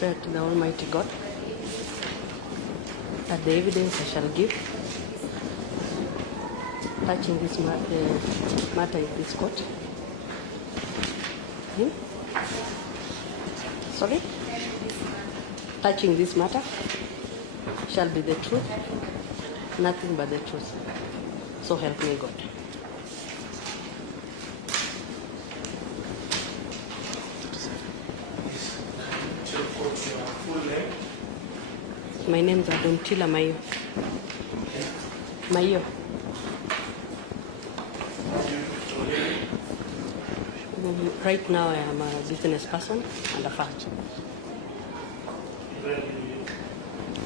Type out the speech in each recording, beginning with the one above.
swear to the Almighty God that the evidence I shall give touching this matter in this court. Sorry? Touching this matter shall be the truth, nothing but the truth. So help me God. My name is Adontila Mayo. Mayo. Right now I am a business person and a farmer.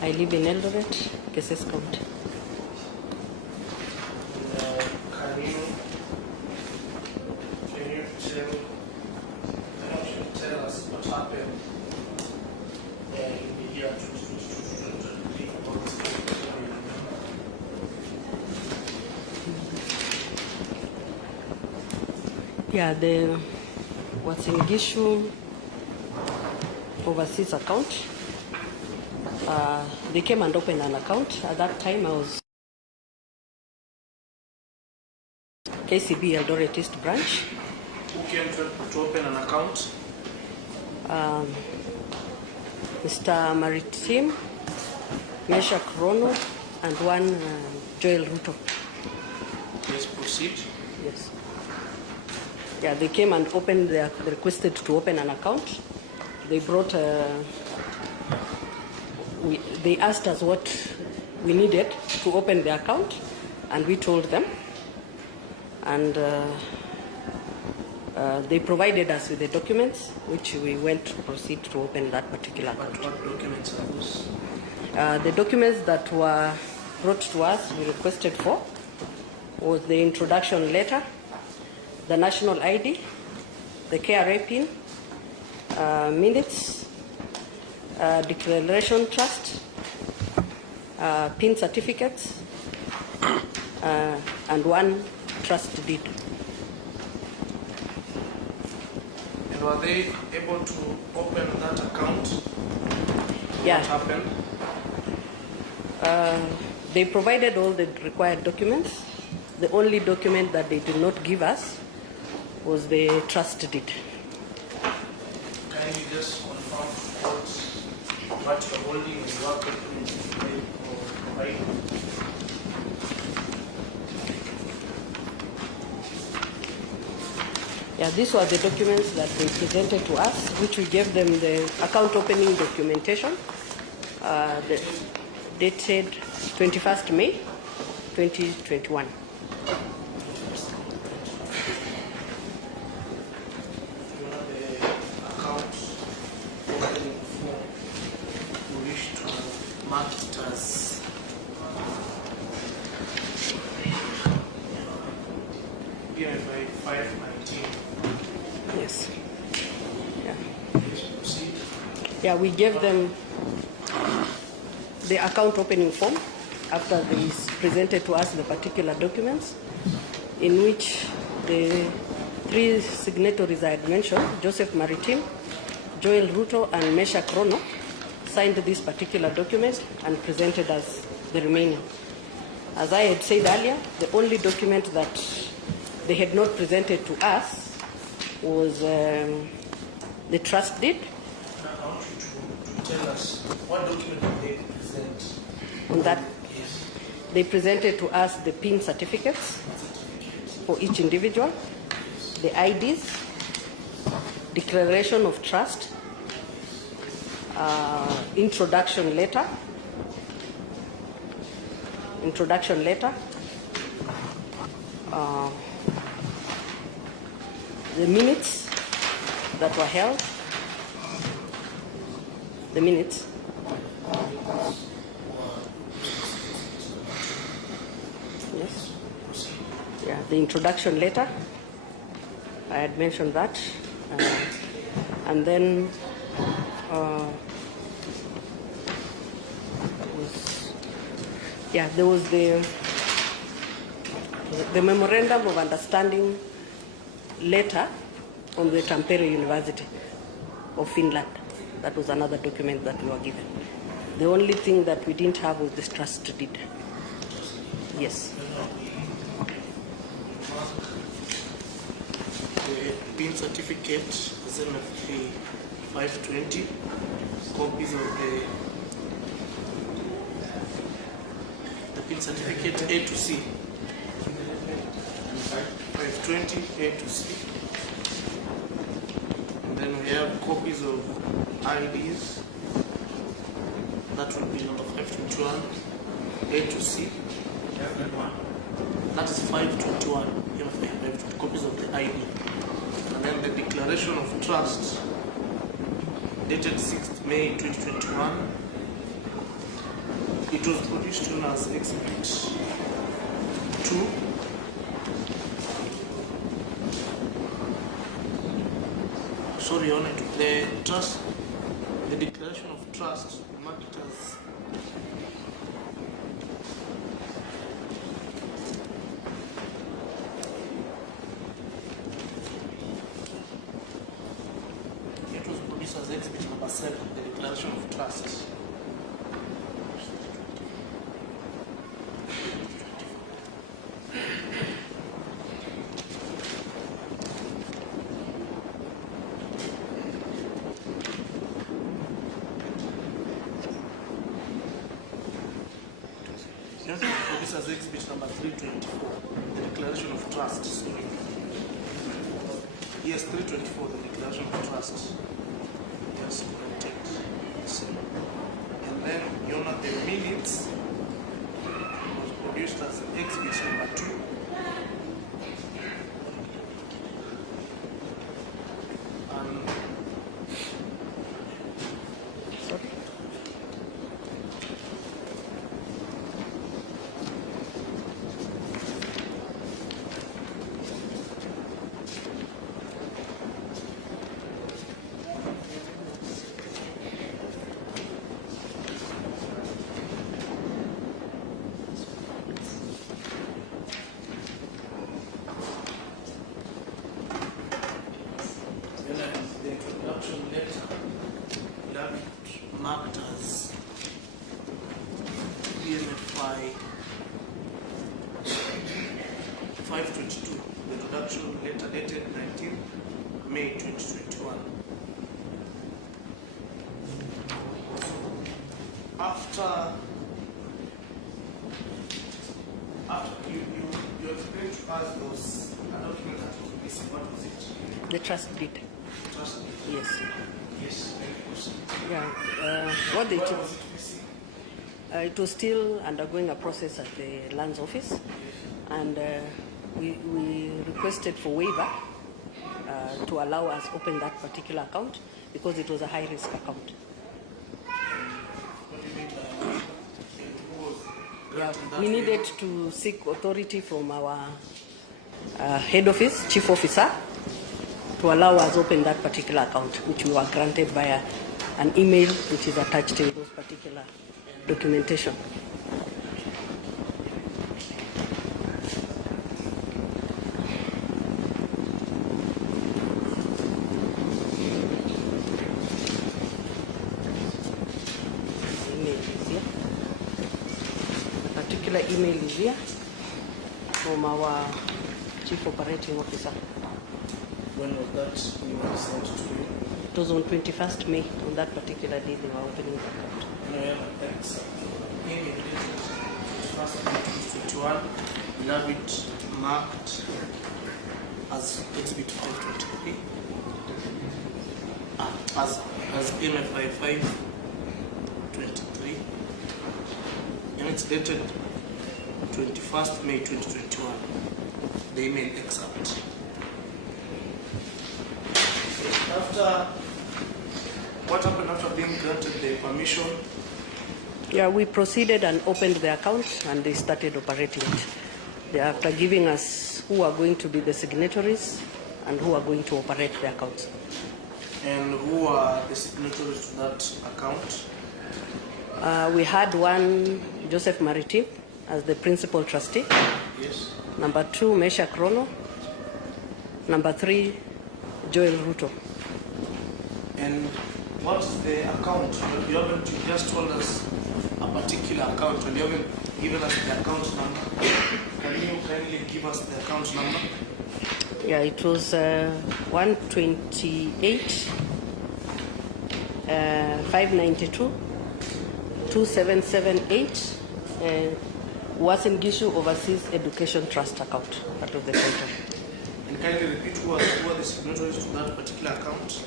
I live in Eldoret, Kesses County. Can you tell us what happened in the year 2023 about this case? Yeah, the Uasin Gishu overseas account. They came and opened an account. At that time, I was KCB Eldoret East branch. Who came to open an account? Mr. Maritim, Mesha Krono, and one Joel Ruto. Please proceed. Yes. Yeah, they came and opened. They requested to open an account. They brought. They asked us what we needed to open the account, and we told them. And they provided us with the documents, which we went to proceed to open that particular account. What documents are those? The documents that were brought to us, we requested for, was the introduction letter, the national ID, the KRA PIN, minutes, declaration trust, PIN certificates, and one trust deed. And were they able to open that account? Yeah. What happened? They provided all the required documents. The only document that they did not give us was the trust deed. Can you just confirm what you're holding and what documents you provide? Yeah, these were the documents that they presented to us, which we gave them the account opening documentation, dated 21st May 2021. Yes. Yeah. Yeah, we gave them the account opening form after they presented to us the particular documents, in which the three signatories I had mentioned, Joseph Maritim, Joel Ruto, and Mesha Krono, signed this particular document and presented us the remaining. As I had said earlier, the only document that they had not presented to us was the trust deed. I want you to tell us what document did they present? On that, yes. They presented to us the PIN certificates for each individual, the IDs, declaration of trust, introduction letter, the minutes that were held, the minutes. Yes. Yeah, the introduction letter. I had mentioned that. And then there was the memorandum of understanding letter from the Tampere University of Finland. That was another document that we were given. The only thing that we didn't have was this trust deed. Yes. The PIN certificate is MFA 520, copies of the PIN certificate A to C. 520 A to C. And then we have copies of IDs. That will be number 521 A to C. That is 521. Here we have copies of the ID. And then the declaration of trust dated 6th May 2021. It was produced known as Exhibit 2. Sorry, on it. The trust, the declaration of trust, we marked it as it was produced as exhibit number 7, the declaration of trust. This is exhibit number 324, the declaration of trust. Sorry. Yes, 324, the declaration of trust. Yes, corrected. And then, you know, the minutes was produced as exhibit number 2. And the introduction letter, marked as PMFI 522, the introduction letter dated 19 May 2021. After you explained to us those document that was missing, what was it? The trust deed. Trust me. Yes. Yes, very good. Yeah. What they Why took, was it missing? it was still undergoing a process at the lands office, and we requested for waiver to allow us open that particular account because it was a high risk account. What do you mean by Yeah, we needed to seek authority from our head office, chief officer, to allow us open that particular account, which we were granted via an email which is attached in those particular documentation. Email is here. The particular email is here from our chief operating officer. when was that email sent to you? It was on 21st May. On that particular day, they were opening the account. No, yeah, thanks. Email dated 1st May 2021, we have it marked as exhibit 523, as MFI 523, and it's dated 21st May 2021, the email excerpt. What happened after being granted the permission? Yeah, we proceeded and opened the account, and they started operating it. After giving us who are going to be the signatories and who are going to operate the account. And who are the signatories to that account? We had one, Joseph Maritim, as the principal trustee. Yes. Number 2, Mesha Krono. Number 3, Joel Ruto. And what is the account? You haven't, you just told us a particular account, and you haven't given us the account number. Can you kindly give us the account number? Yeah, it was 128 592 2778 Uasin Gishu Overseas Education Trust account, part of the title. And kindly repeat who are the signatories to that particular account?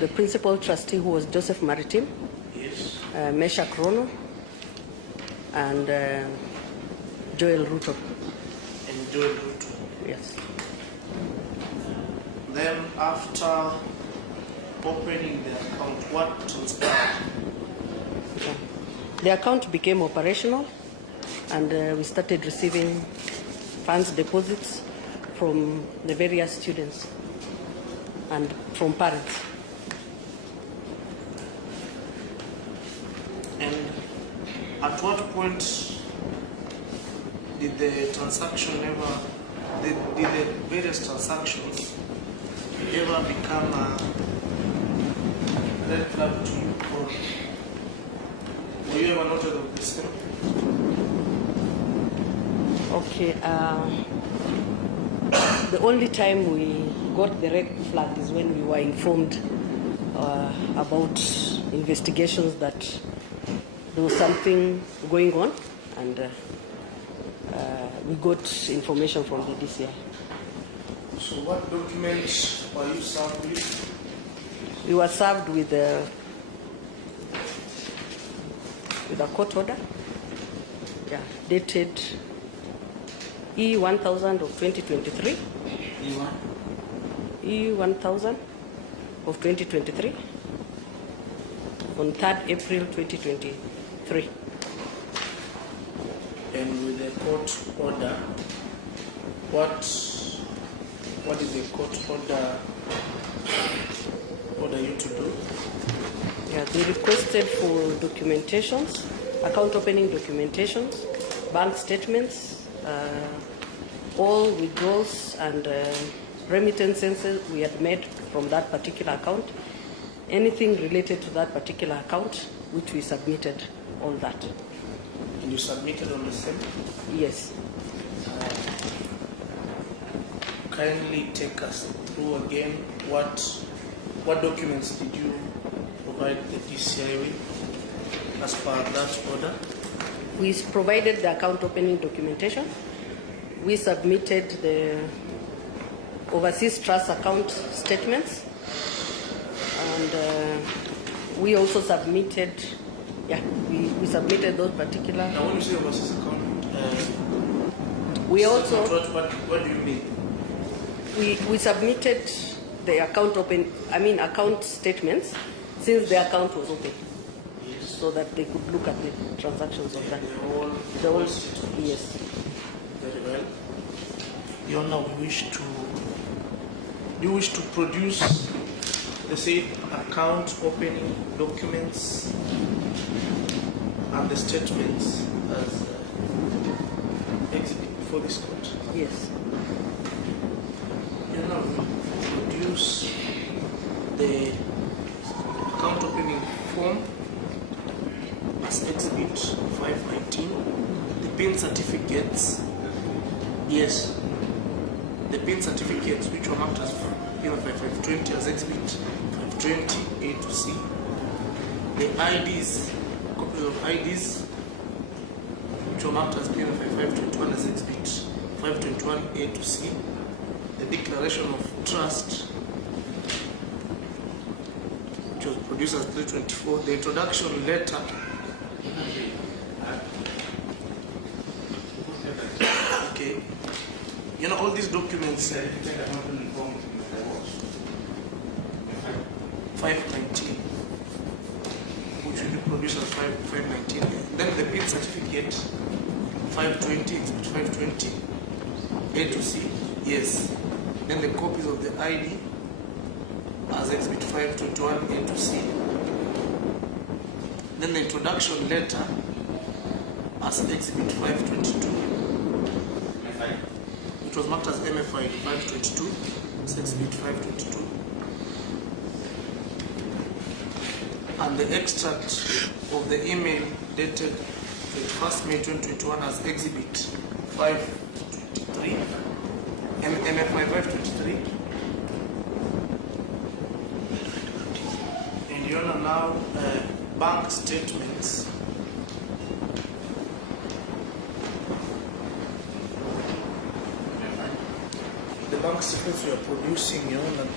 The principal trustee, who was Joseph Maritim, Yes. Mesha Krono, and Joel Ruto. And Joel Ruto. Yes. Then after opening the account, what transpired? Okay. The account became operational, and we started receiving funds deposits from the various students and from parents. And at what point did the transaction ever, did the various transactions ever become a red flag to you, or were you ever noted of this? Okay. The only time we got the red flag is when we were informed about investigations that there was something going on, and we got information from the DCI. So what documents were you served with? We were served with a court order, yeah, dated E1000 of 2023. E1000 of 2023 on 3rd April 2023. And with the court order, what did the court order you to do? Yeah, they requested for documentations, account opening documentations, bank statements, all withdrawals and remittances we had made from that particular account, anything related to that particular account, which we submitted, all that. And you submitted on the same? Yes. Kindly take us through again what documents did you provide the DCI with as per that order? We provided the account opening documentation. We submitted the overseas trust account statements, and we also submitted, we submitted those particular. Now when you say overseas account, we also, what do you mean? we submitted the account statements since the account was open, so that they could look at the transactions of that. The whole Yes. Very well. You now wish to produce the said account opening documents and the statements as exhibit before this court. Yes. You now produce the account opening form as exhibit 519, the PIN certificates. Yes, the PIN certificates which were marked as PIN 520 as exhibit 520 A to C, the IDs, copies of IDs which were marked as PIN 521 as exhibit 521 A to C, the declaration of trust which was produced as 324, the introduction letter. Okay, you know all these documents. 519, which will be produced as 519. Then the PIN certificate 520, exhibit 520 A to C. Yes. Then the copies of the ID as exhibit 521 A to C. Then the introduction letter as exhibit 522, which was marked as MFI 522, as exhibit 522. and the extract of the email dated 21st May 2021 as Exhibit 523, MFI 523. And you are now bank statements. The bank statements we are producing, Your Honor.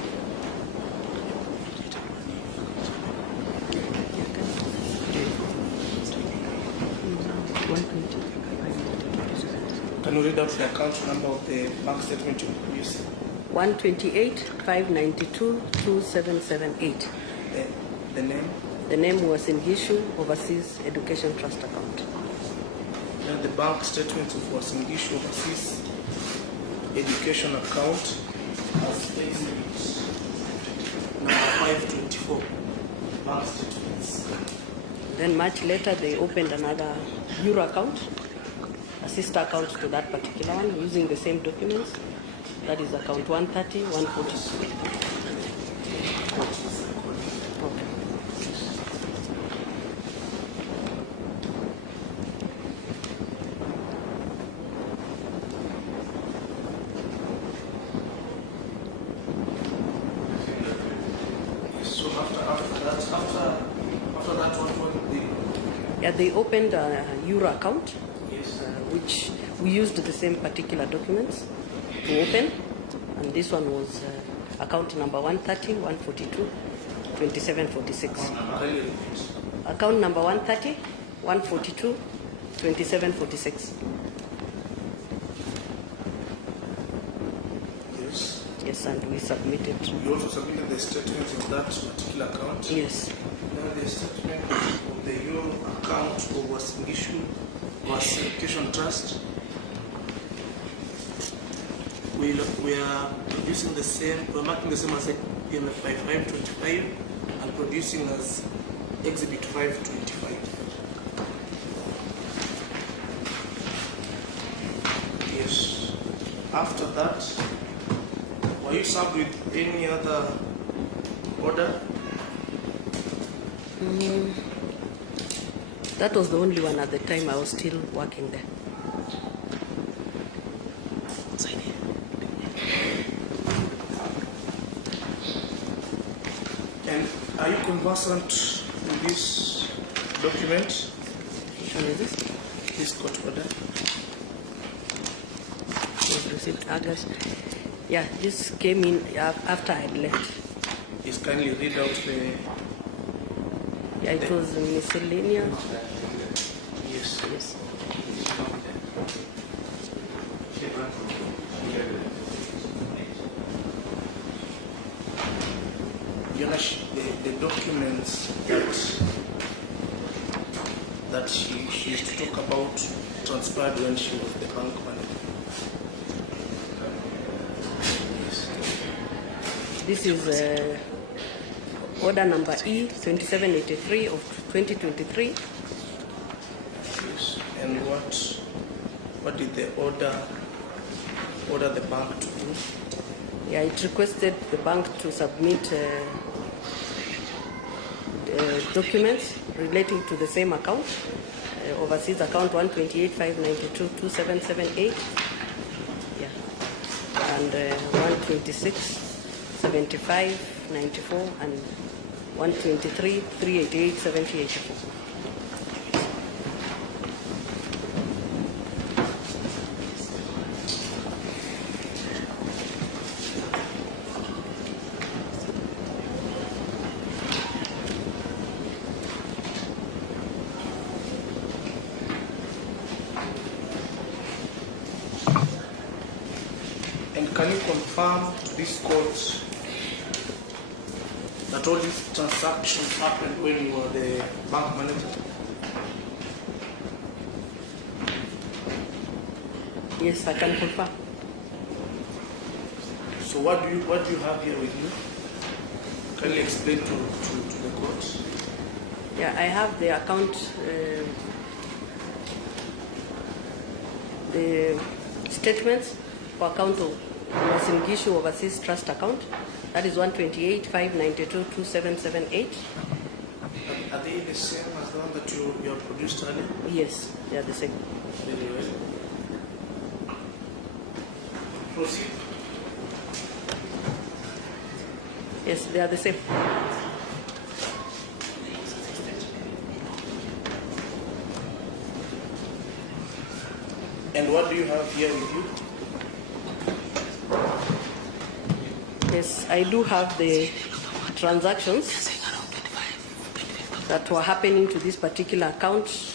Can you read out the account number of the bank statement you produce? 128 592 2778. The name? The name was Uasin Gishu Overseas Education Trust Account. And the bank statement of Uasin Gishu Overseas Education Account as Exhibit number 524. Bank statements. Then much later they opened another Euro account, a sister account to that particular one, using the same documents. That is account 130, 140. Okay. So after that what did they? Yeah, they opened a Euro account, Yes. which we used the same particular documents to open, and this one was account number 130, 142, 2746. Account number 130, 142, 2746. Yes. Yes, and we submitted. You also submitted the statements of that particular account? Yes. Now the statement of the Euro account of Uasin Gishu was Education Trust. We are producing the same, we're marking the same as PMFI 525 and producing as Exhibit 525. Yes. After that, were you served with any other order? That was the only one at the time. I was still working there. And are you conversant with this document? Which one is this? This court order? Was received August. Yeah, this came in after I had left. Please kindly read out the... Yeah, it was miscellaneous. Yes. Yes. Your Honor, the documents that she used to talk about transpired when she was the bank manager. Yes. This is order number E 2783 of 2023. Yes. And what did the order the bank to do? Yeah, it requested the bank to submit documents relating to the same account, overseas account 128 592 2778, yeah, and 126 75 94 and 123 388 70 84. And can you confirm to this court that all these transactions happened when you were the bank manager? Yes, I can confirm. So what do you have here with you? Can you explain to the court? Yeah, I have the account, the statements for account of Uasin Gishu Overseas Trust Account. That is 128 592 2778. they the same as the one that you have produced earlier? Yes, they are the same. Very well. Proceed. Yes, they are the same. And what do you have here with you? Yes, I do have the transactions that were happening to this particular account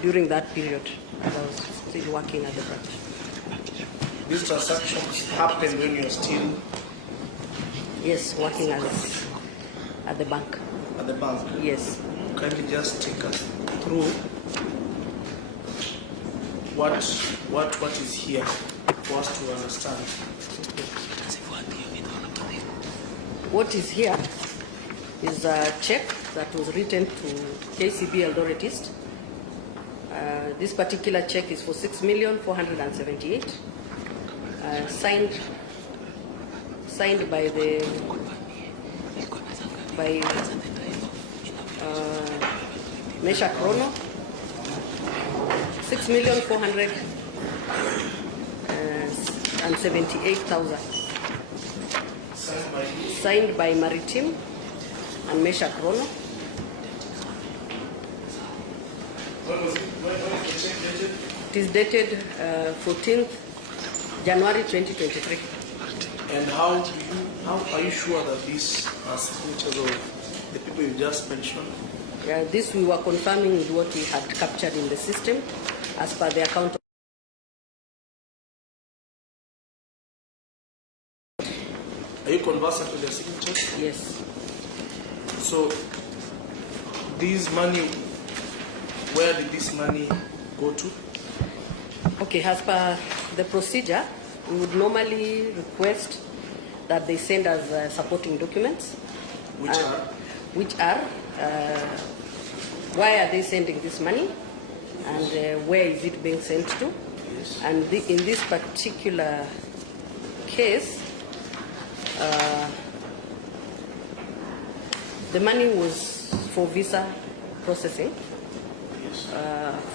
during that period. I was still working at the branch. These transactions happened when you are still Yes, working at the bank. at the bank. Yes. Kindly just take us through what is here for us to understand. What is here is a check that was written to KCB Eldoret East. This particular check is for 6,478,000, signed by Mesha Chrono. 6,478,000. Signed by Maritime and Mesha Chrono. When was it? When was the check dated? It is dated 14th January 2023. And how are you sure that these are signatures of the people you just mentioned? This we were confirming with what we had captured in the system as per the account. Are you conversant with their signatures? Yes. So, this money, where did this money go to? Okay, as per the procedure, we would normally request that they send us supporting documents. Which are? Why are they sending this money, and where is it being sent to? Yes. And in this particular case, the money was for visa processing Yes.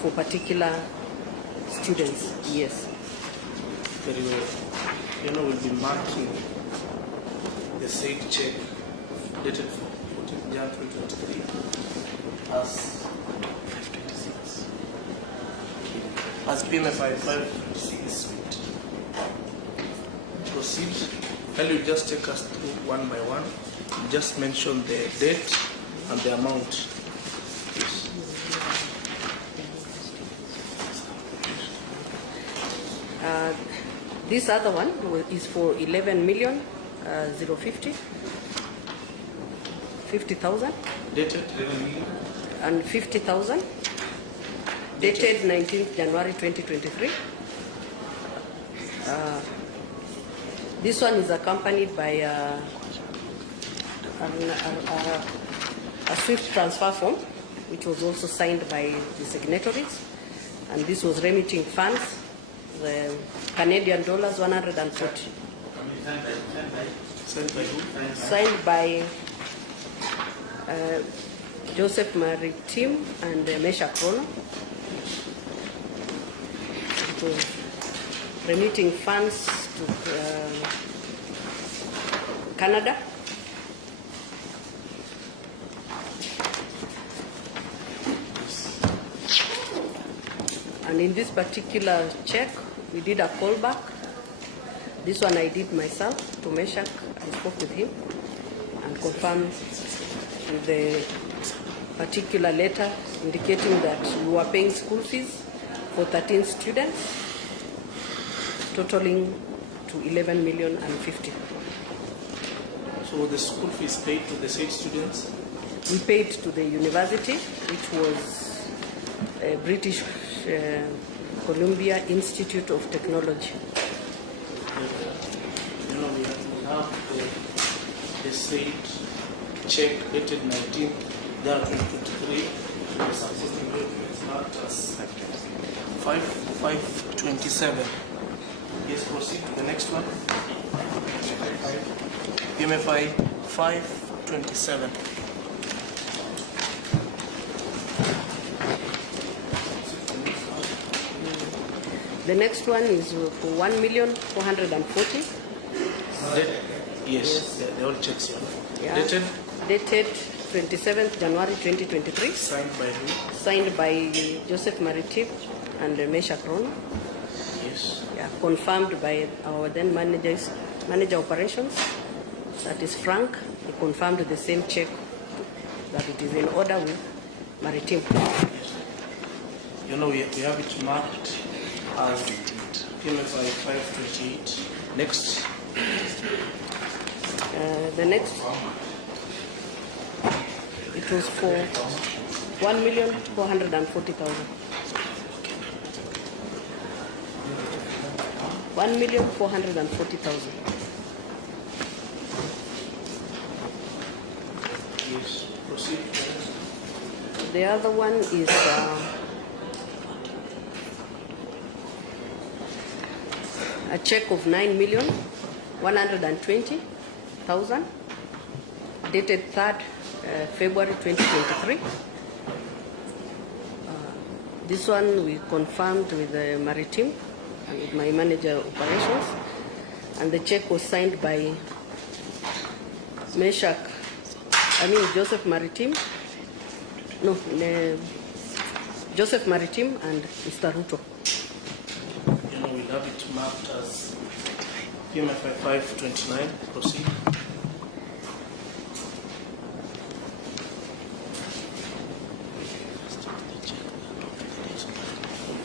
for particular students. Yes. Very well. We'll be marking the said check dated 14th January 2023 as 526. As PMFI 526. Proceed. Can you just take us through one by one? Just mention the date and the amount. Yes. This other one is for 50,000 Dated 11 million. and 50,000 dated 19th January 2023. This one is accompanied by a SWIFT transfer form, which was also signed by the signatories, and this was remitting funds, the Canadian dollars 140. Sent by who? Signed by Joseph Maritime and Mesha Chrono. It was remitting funds to Canada. And in this particular check, we did a callback. This one I did myself to Meshach. I spoke with him and confirmed with the particular letter indicating that we were paying school fees for 13 students, totaling to 11,050,000. So the school fees paid to the said students? We paid to the university, which was British Columbia Institute of Technology. We have the said check dated 19th January 2023. The supporting documents marked as 527. Yes, proceed to the next one. PMFI 527. The next one is for 1,440,000. Yes, the old checks here. Yeah. Dated 27th January 2023. Signed by who? Signed by Joseph Maritim and Meshach Rono. Yes. Yeah. Confirmed by our then manager operations, that is Frank. He confirmed the same check that it is in order with Maritim. Yes. You know, we have it marked as PMFI 528. Next. The next, it was for 1,440,000. 1,440,000. Yes, proceed. The other one is a check of 9,120,000, dated 3rd February 2023. This one we confirmed with the Maritim and with my manager operations, and the check was signed by Joseph Maritim. Joseph Maritim and Mr. Ruto. You know, we'll have it marked as PMFI 529. Proceed.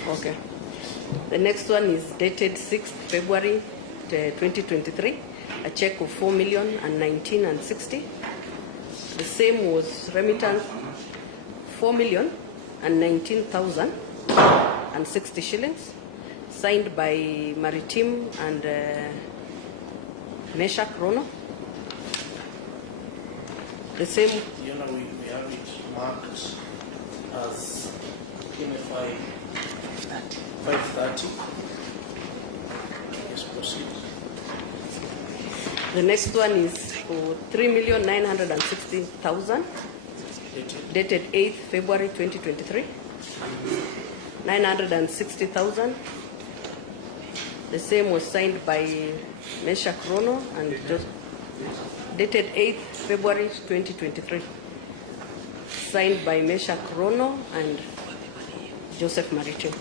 Okay. The next one is dated 6th February 2023, a check of 4,019,060. The same was remittance 4,019,060 shillings, signed by Maritim and Meshach Rono. The same. You know, we have it marked as PMFI 530. Yes, proceed. The next one is for 3,960,000, dated 8th February 2023. 960,000. The same was signed by Meshach Rono and dated 8th February 2023. Signed by Meshach Rono and Joseph Maritim.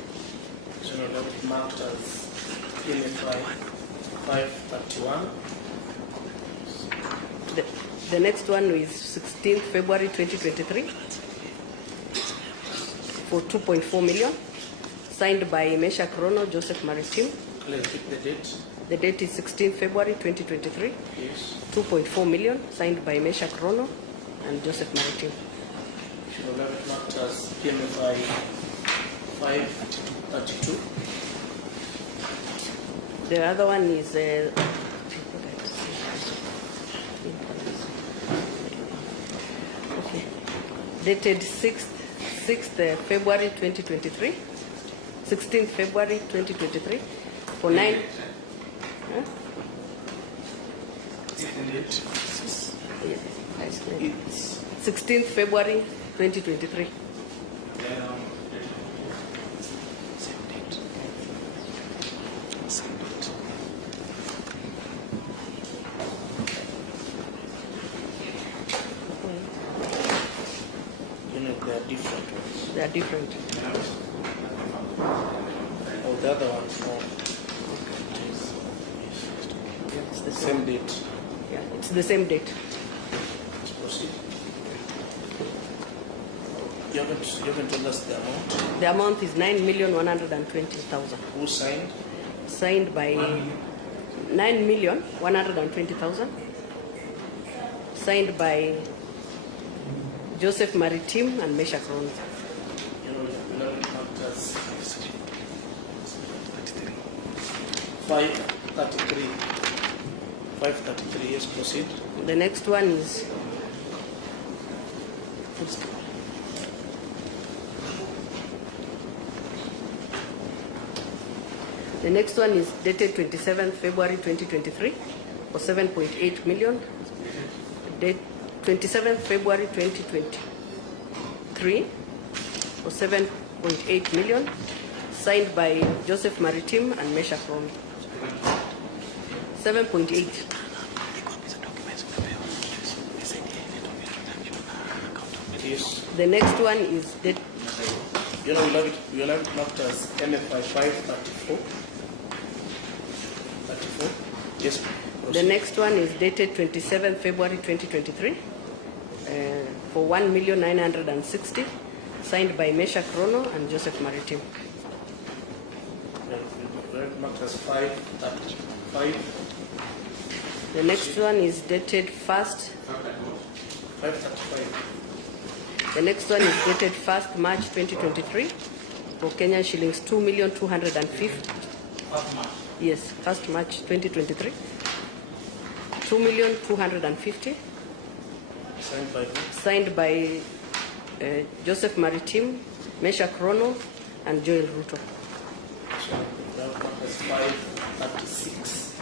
So now that marked as PMFI 531. The next one is 16th February 2023 for 2.4 million, signed by Meshach Rono, Joseph Maritim. Repeat the date. The date is 16th February 2023. Yes. 2.4 million, signed by Meshach Rono and Joseph Maritim. Should have it marked as PMFI 532. The other one is dated 6th February 2023, 16th February 2023 for 9. Huh? It's 16th February 2023. You know, they are different ones. They are different. Oh, the other one, no. It's the Same date. Yeah, it's the same date. Let's proceed. You haven't told us the amount. The amount is 9,120,000. Who signed? Signed by 9,120,000. Signed by Joseph Maritim and Meshach Rono. You know, now it marked as 533. 533, yes, proceed. The next one is dated 27th February 2023 for 7.8 million. Date 27th February 2023 for 7.8 million, signed by Joseph Maritim and Mesha Kron. 7.8. Yes. The next one is that You'll have it marked as MFI 534. 34. Yes. the Proceed. next one is dated 27 February 2023 for 1,960,000, signed by Mesha Krono and Joseph Maritim. You'll have it marked as 535. The next one is dated 1st. 535. The next one is dated 1st March 2023 for Kenyan shillings 2,250,000. Yes, 1st March 2023. 2,250,000, Signed by who? signed by Joseph Maritim, Mesha Krono, and Joel Ruto. So you'll have it marked as 536.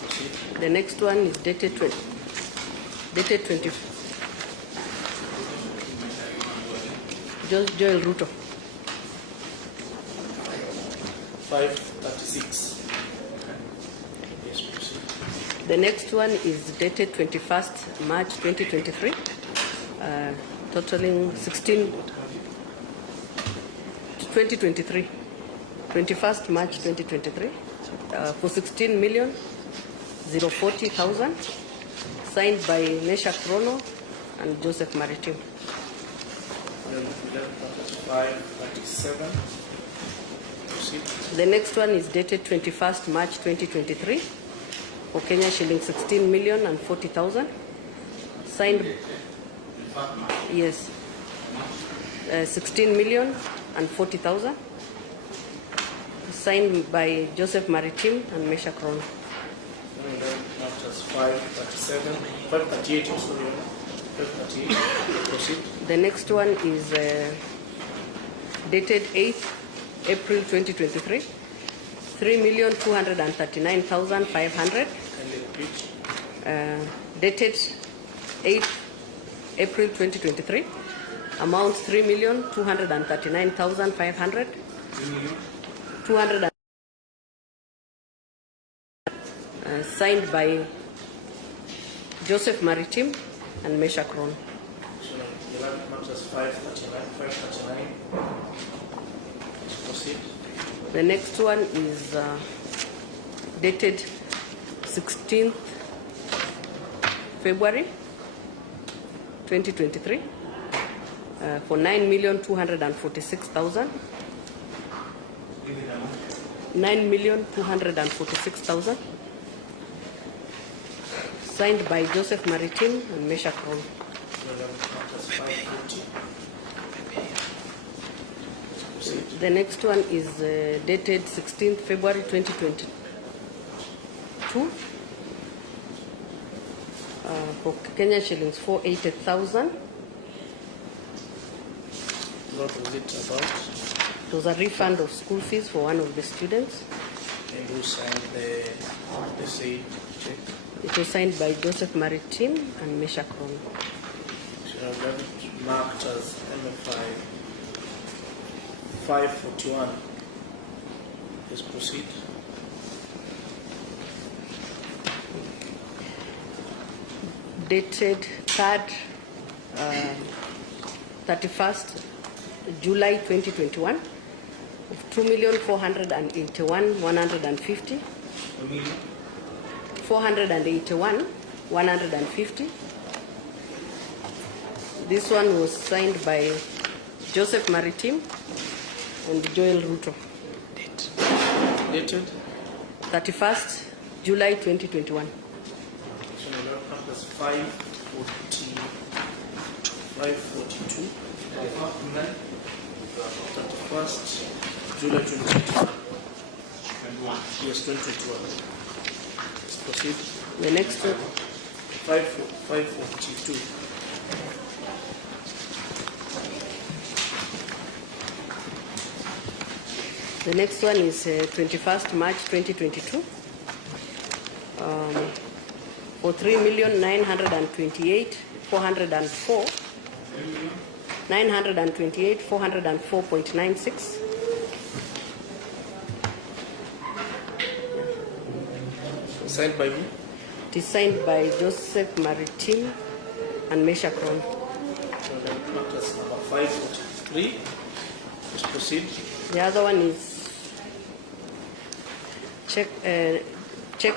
Proceed. The next one is dated 20. Joel Ruto. 536. Yes, proceed. The next one is dated 21st March 2023, totaling 2023. 21st March 2023 for 16,040,000, signed by Mesha Krono and Joseph Maritim. You'll have it marked as 537. Proceed. The next one is dated 21st March 2023 for Kenya shilling 16,040,000, signed, yes, 16,040,000, signed by Joseph Maritim and Mesha Krono. You'll have it marked as 537. 538 also. 538. Proceed. The next one is dated 8th April 2023, 3,239,500. Kindly repeat. Dated 8th April 2023, amount 3,239,500. 200, signed by Joseph Maritim and Mesha Kron. So you'll have it marked as 539. 539. Proceed. The next one is dated 16th February 2023 for 9,246,000. 9,246,000, signed by Joseph Maritim and Mesha Kron. You'll have it marked as 540. Proceed. The next one is dated 16th February 2022 for Kenya shillings 480,000. What was it about? It was a refund of school fees for one of the students. And who signed the say check? It was signed by Joseph Maritim and Mesha Kron. Should have got it marked as MFI 541. Let's proceed. Dated 3rd 31st July 2021 of 2,481,150. 481,150. This one was signed by Joseph Maritim and Joel Ruto. Dated 31st July 2021. so the laptop is 542. 31st July 2021. Yes, 2021. Let's proceed. The next one, 542. the next one is 21st March 2022 for 3,928,404. 928,404.96. Signed by who? It is signed by Joseph Maritime and Mesha Kron. Matters number 543. Let's proceed. The other one is check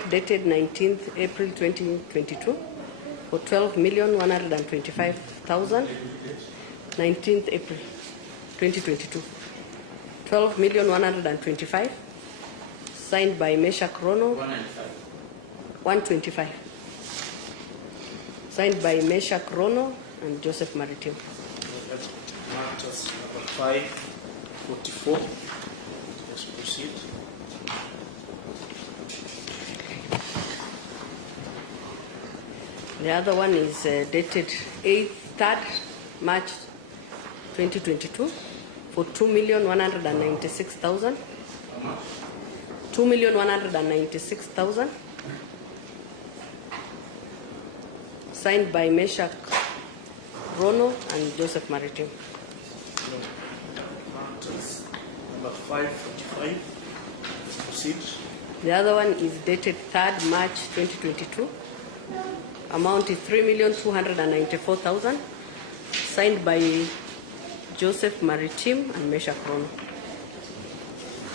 dated 19th April 2022 for 12,125,000. 19th April 2022. 12,125,000. Signed by Mesha Krono. 125. Signed by Mesha Krono and Joseph Maritime. Matters number 544. Let's proceed. The other one is dated 3rd March 2022 for 2,196,000. 2,196,000. Signed by Mesha Rono and Joseph Maritime. Matters number 545. Let's proceed. The other one is dated 3rd March 2022. Amount is 3,294,000. Signed by Joseph Maritime and Mesha Krono.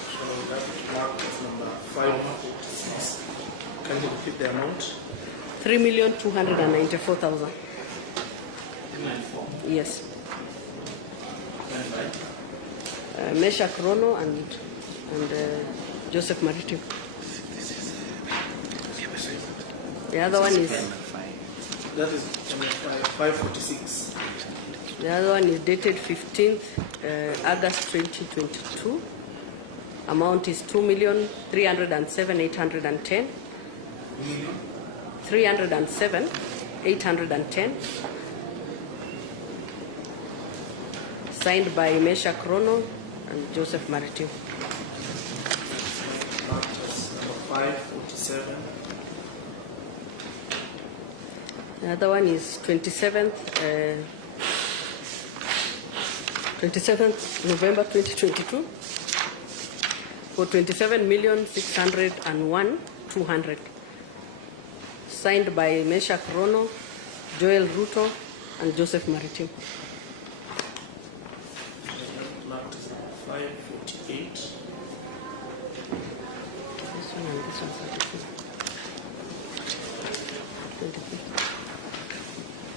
So that matters number 546. Can you repeat the amount? 3,294,000. Yes. Mesha Krono and Joseph Maritime. The other one is That is 546. the other one is dated 15th August 2022. Amount is 2,307,810. 307,810. Signed by Mesha Krono and Joseph Maritime. Matters number 547. The other one is 27th November 2022 for 27,601,200. Signed by Mesha Krono, Joel Ruto, and Joseph Maritime. Matters number 548. This one and this one. 23.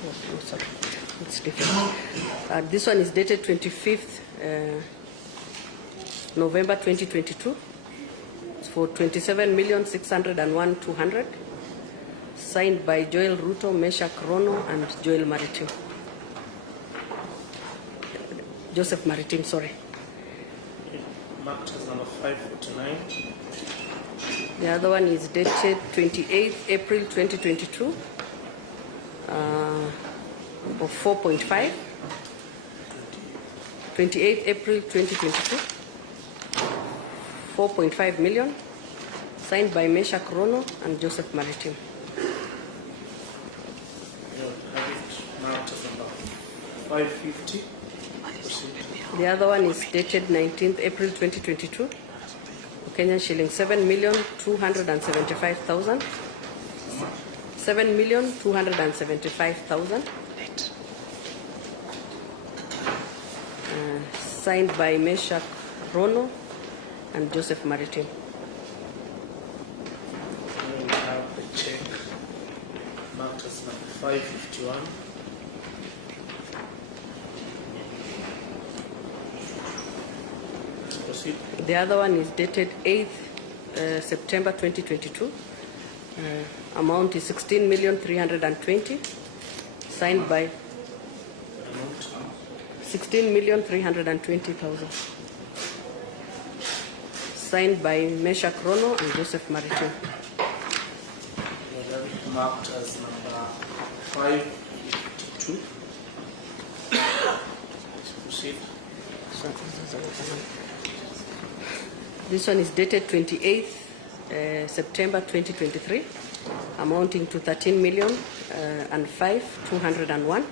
Oh, sorry. It's different. This one is dated 25th November 2022. It's for 27,601,200. Signed by Joel Ruto, Mesha Krono, and Joel Maritime. Joseph Maritime, sorry. Matters number 549. The other one is dated 28th April 2022 of 4.5. 28th April 2022, 4.5 million. Signed by Mesha Krono and Joseph Maritime. Matters number 550. The other one is dated 19th April 2022. Kenyan shilling 7,275,000. 7,275,000. Signed by Mesha Rono and Joseph Maritime. We have the check. Marked as number 551. Let's proceed. The other one is dated 8th September 2022. Amount is 16,320,000. Signed by 16,320,000. Signed by Mesha Krono and Joseph Maritime. Marked as number 552. Let's proceed. This one is dated 28th September 2023, amounting to 13,005,201.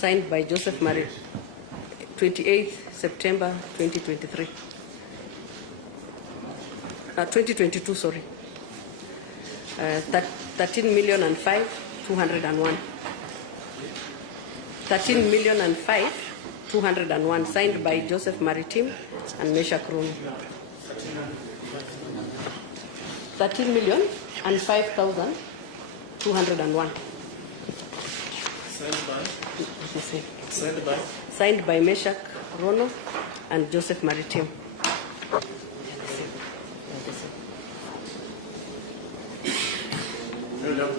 signed by Joseph Marie, 28th September 2023. 2022, sorry. 13,005,201. 13,005,201, signed by Joseph Maritim and Mesha Krono. 13,005,201. Signed by Mesha Krono and Joseph Maritim.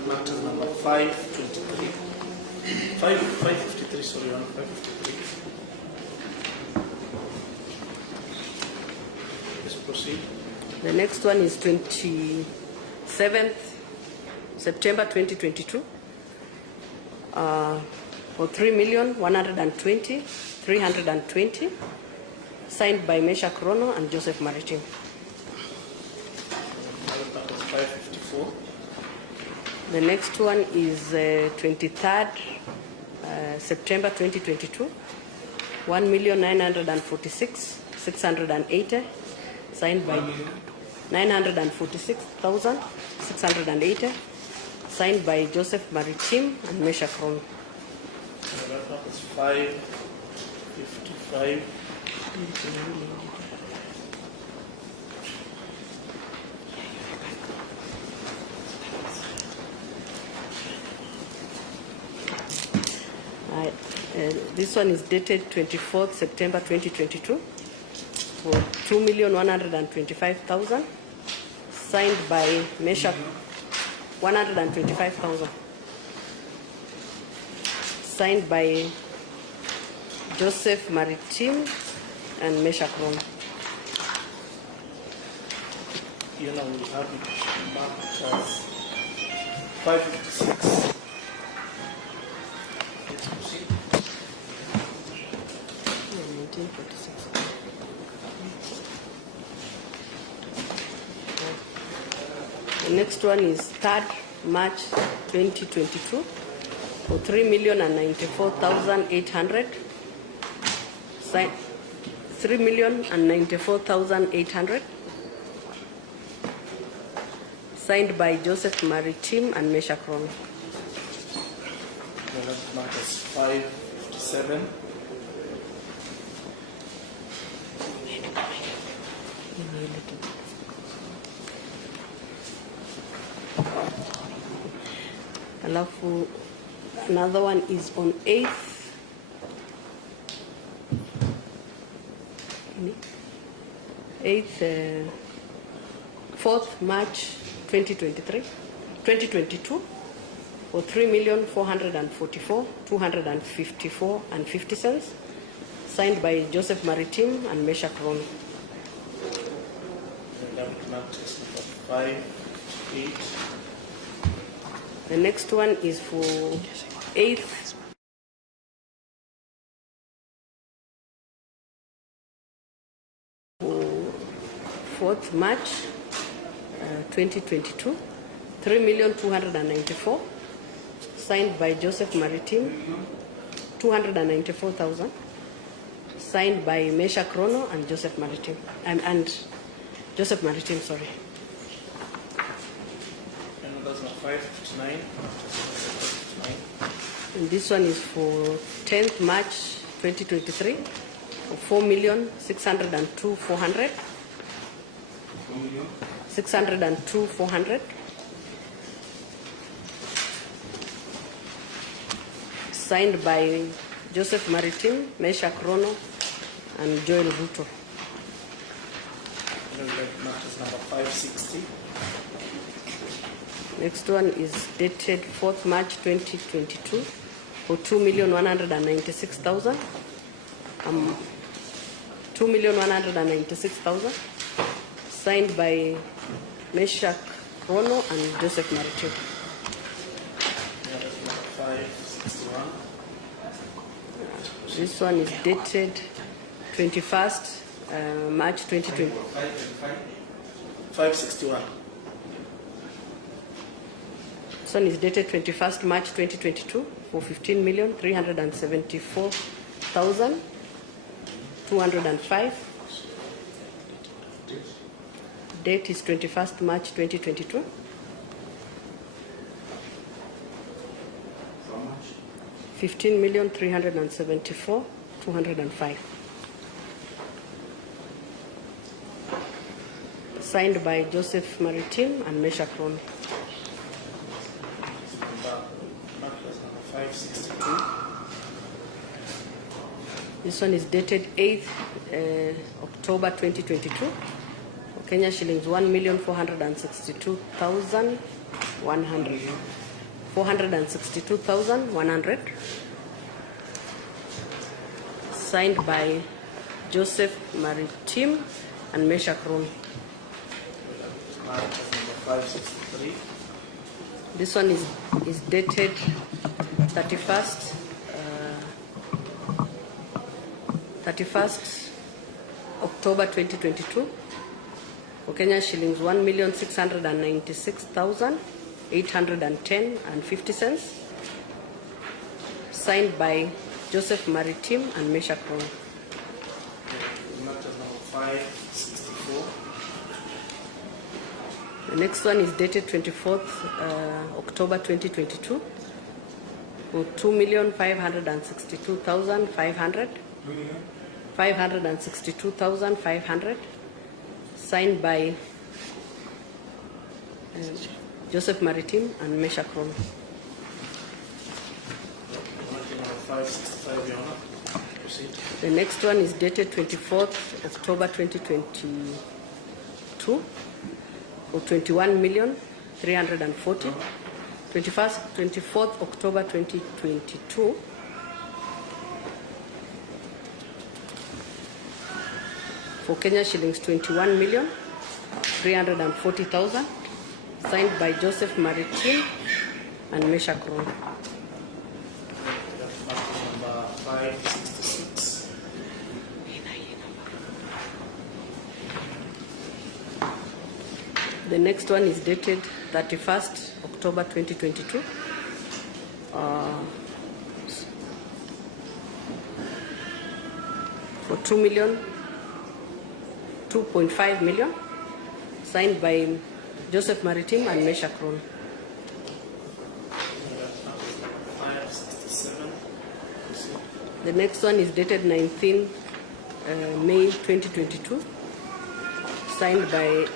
Matter number 523. 553, sorry, 553. Let's proceed. The next one is 27th September 2022 for 3,120,320, signed by Mesha Krono and Joseph Maritim. That was 554. The next one is 23rd September 2022, 1,946,680, signed by 946,680, signed by Joseph Maritim and Mesha Krono. That was 555. This one is dated 24th September 2022 for 2,125,000, signed by Mesha 125,000, signed by Joseph Maritim and Mesha Krono. You know, we have it marked as 556. Let's proceed. 1946. The next one is 3rd March 2022 for 3,094,800. 3,094,800. Signed by Joseph Maritim and Mesha Krono. That marked as 557. Alafu, another one is on 4th March 2022 for 3,444,254.50, signed by Joseph Maritim and Mesha Krono. That marked as 58. The next one is for 8th for 4th March 2022, 3,294,000, signed by Joseph Maritim, 294,000, signed by Mesha Krono and Joseph Maritim, and Joseph Maritim, sorry. And that's 559. And this one is for 10th March 2023, for 4,602,400. 602,400, signed by Joseph Maritim, Mesha Krono, and Joel Ruto. That matches number 560. Next one is dated 4th March 2022 for 2,196,000. 2,196,000, signed by Mesha Krono and Joseph Maritim. 561. This one is dated 21st March 2020. 561. This one is dated 21st March 2022 for 15,374,205. Date is 21st March 2022. How much? 15,374,205. Signed by Joseph Maritim and Mesha Kron. Matters number 562. This one is dated 8th October 2022. Kenya shillings 1,462,100. 462,100. Signed by Joseph Maritim and Mesha Kron. Matters number 563. This one is dated 31st October 2022. For Kenya shillings 1,696,810 and 50 cents. Signed by Joseph Maritim and Mesha Kron. Matters number 564. The next one is dated 24th October 2022 for 2,562,500. 562,500. Signed by Joseph Maritim and Mesha Kron. Matter number 565, Your Honor. Proceed. The next one is dated 24th October 2022 for 21,340,000. 24th October 2022 for Kenya shillings 21,340,000. Signed by Joseph Maritim and Mesha Kron. Matter number 566. The next one is dated 31st October 2022 for 2.5 million. Signed by Joseph Maritim and Mesha Kron. 567. Proceed. The next one is dated 19 May 2022. Signed by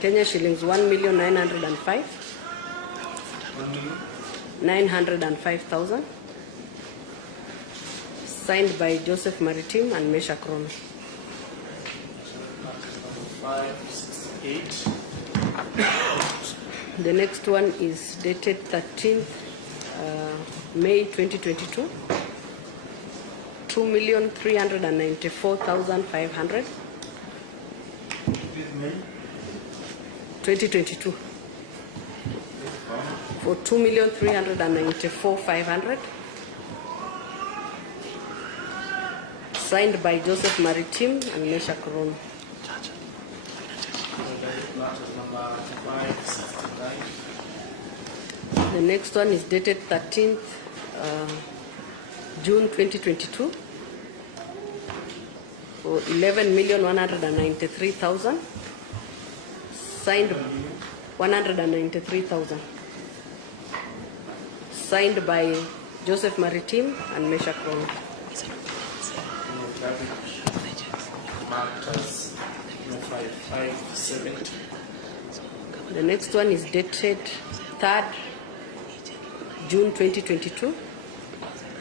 Kenya shillings 1,905,000. 905,000. Signed by Joseph Maritim and Mesha Kron. 568. The next one is dated 13th May 2022. 2,394,500. 2022 for 2,394,500. Signed by Joseph Maritim and Mesha Kron. Matters number 569. The next one is dated 13th June 2022 for 11,193,000. Signed 193,000. Signed by Joseph Maritim and Mesha Kron. Matters number 570. The next one is dated 3rd June 2022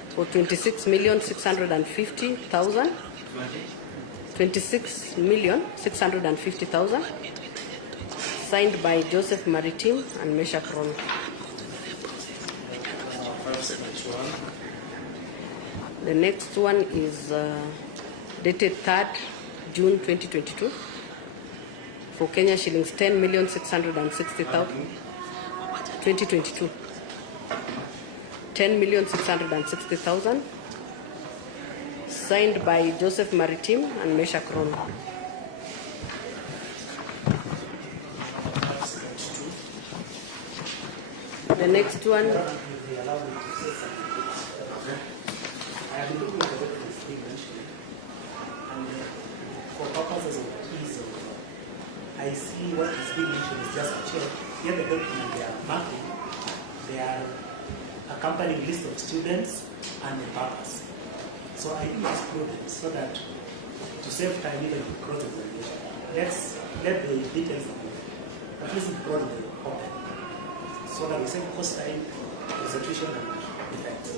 for 26,650,000. 26,650,000. Signed by Joseph Maritim and Mesha Kron. 571. The next one is dated 3rd June 2022 for Kenya shillings 10,660,000. 2022. 10,660,000. Signed by Joseph Maritim and Mesha Kron. 572. The next one, They allow me to say something. I have been looking at the documents being mentioned, and for purposes of ease of, I see what is being mentioned is just a check. Here the document they are marking, they are accompanying list of students and the purpose. So I think it's prudent so that to save time even in cross examination, let the details at least broaden the open so that we save cost time, execution and effects.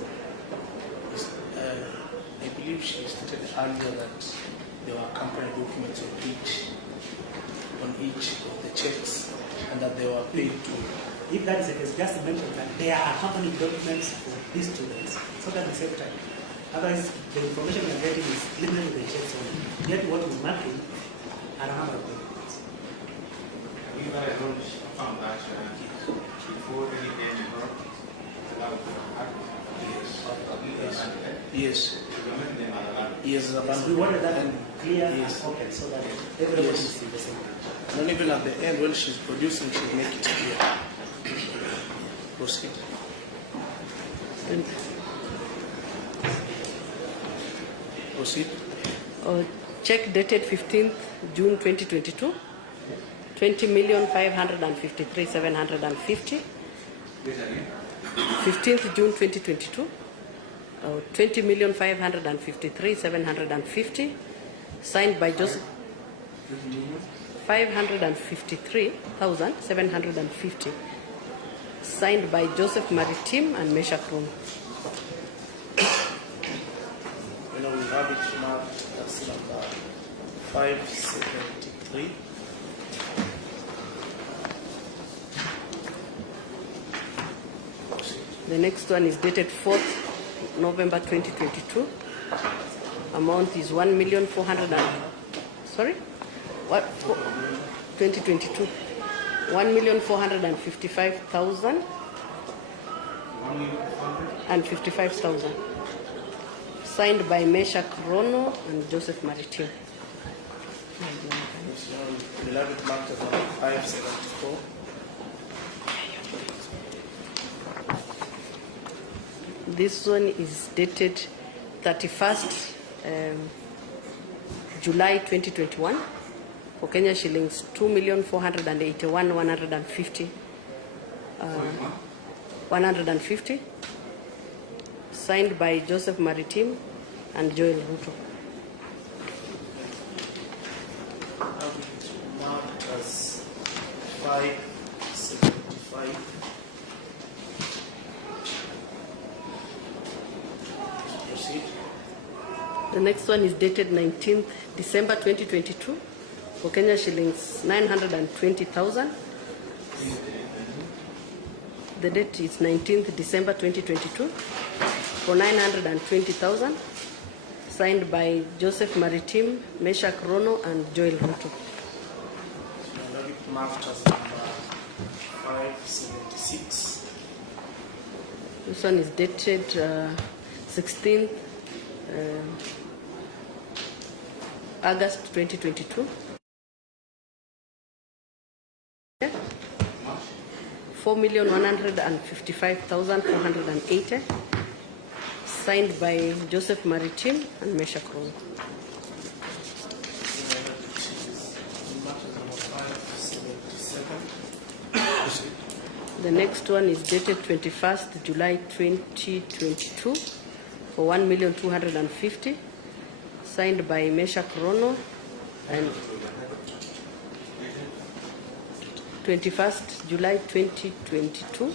I believe she stated earlier that there were company documents on each of the checks and that they were paid to. If that is the case, just mention that there are accompanying documents for these students so that we save time. Otherwise, the information we are getting is limited to the checks only. Yet what we're marking are a number of documents. We were able to found that before any payment or Yes. Yes, We wanted that clear Yes. and open so that everybody Yes. is in the same page. And even at the end, when she's producing, she'll make it clear. Proceed. and, Proceed. check dated 15th June 2022, 20,553,750. 15th June 2022, 20,553,750, signed by Joseph. 553,750, signed by Joseph Maritim and Mesha Kroon. We have it marked as number 573. The next one is dated 4th November 2022. Amount is 1,400,000. Sorry? What? 2022. 1,455,000 and 55,000. Signed by Mesha Krono and Joseph Maritim. We'll have it marked as number 574. This one is dated 31st July 2021 for Kenya shillings 2,481,150. 150. Signed by Joseph Maritim and Joel Ruto. Have it marked as 575. Proceed. The next one is dated 19th December 2022 for Kenya shillings 920,000. The date is 19th December 2022 for 920,000. Signed by Joseph Maritim, Mesha Krono and Joel Ruto. We'll have it marked as number 576. This one is dated 16th August 2022. 4,155,480. Signed by Joseph Maritim and Mesha Krono. The next one is dated 21st July 2022 for 1,250,000. Signed by Mesha Krono and 21st July 2022,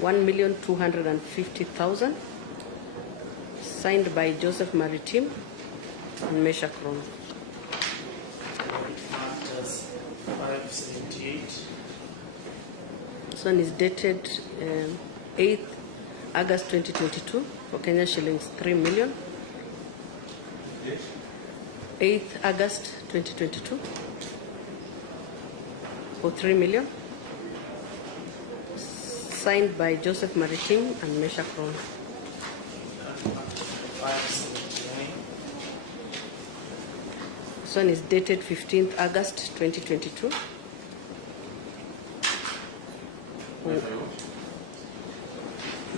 1,250,000. Signed by Joseph Maritim and Mesha Krono. Marked as 578. This one is dated 8th August 2022 for Kenya shillings 3 million. 8th August 2022 for 3 million. Signed by Joseph Maritim and Mesha Krono. 579. This one is dated 15th August 2022.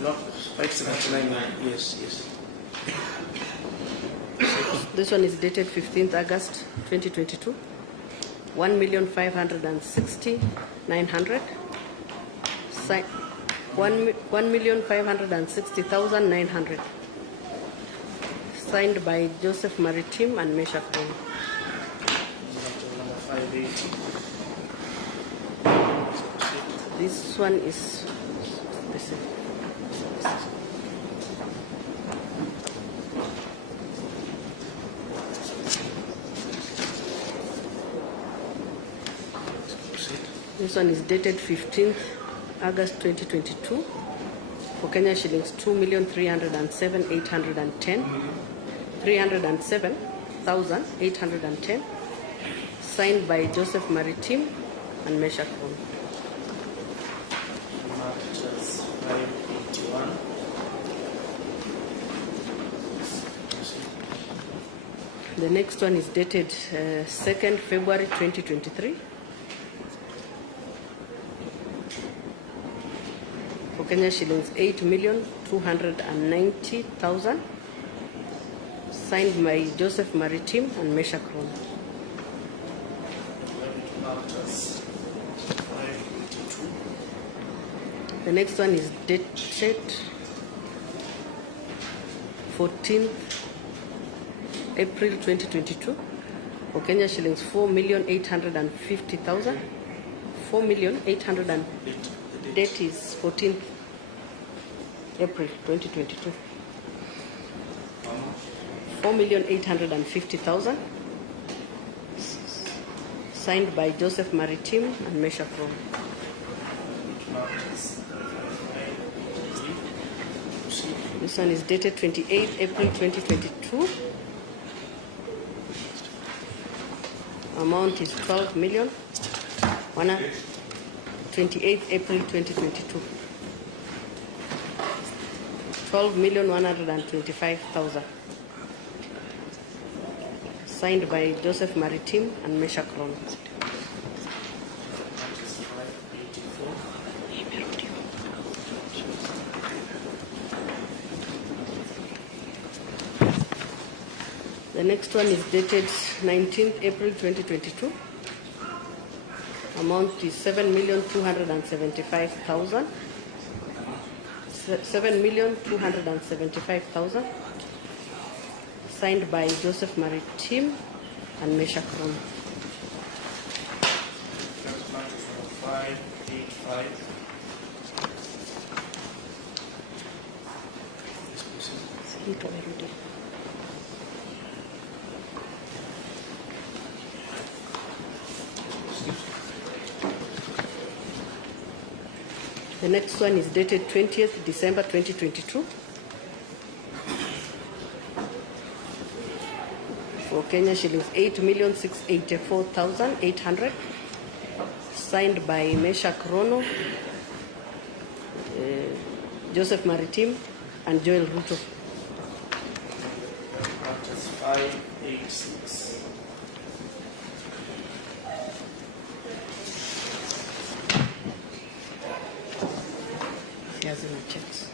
No, 579. Yes, yes. This one is dated 15th August 2022. 1,560,900. 1,560,900. Signed by Joseph Maritime and Meshach Rono. Number 580. This one is specific. This one is dated 15th August 2022 for Kenya shillings 2,307,810. 307,810. Signed by Joseph Maritime and Meshach Rono. Marked as 581. The next one is dated 2nd February 2023 for Kenya shillings 8,290,000. Signed by Joseph Maritime and Meshach Rono. Marked as 582. The next one is dated 14th April 2022 for Kenya shillings 4,850,000. 4,800,000. Date is 14th April 2022. 4,850,000. Signed by Joseph Maritime and Meshach Rono. Marked as 583. This one is dated 28th April 2022. Amount is 12 million. 28th April 2022. 12,125,000. Signed by Joseph Maritime and Meshach Rono. Marked as 584. The next one is dated 19th April 2022. Amount is 7,275,000. 7,275,000. Signed by Joseph Maritime and Meshach Rono. That's marked as number 585. Yes, proceed. The next one is dated 20th December 2022 for Kenya shillings 8,684,800. Signed by Meshach Rono, Joseph Maritime, and Joel Ruto. Marked as 586. He has in checks.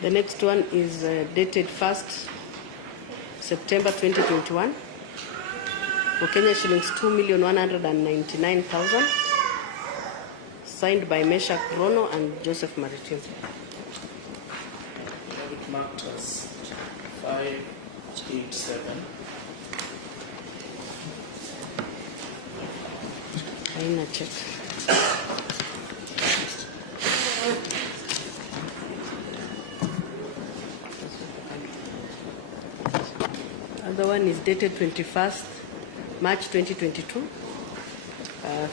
The next one is dated 1st September 2021 for Kenya shillings 2,199,000. Signed by Meshach Rono and Joseph Maritime. We have it marked as 587. Haina check. Other one is dated 21st March 2022.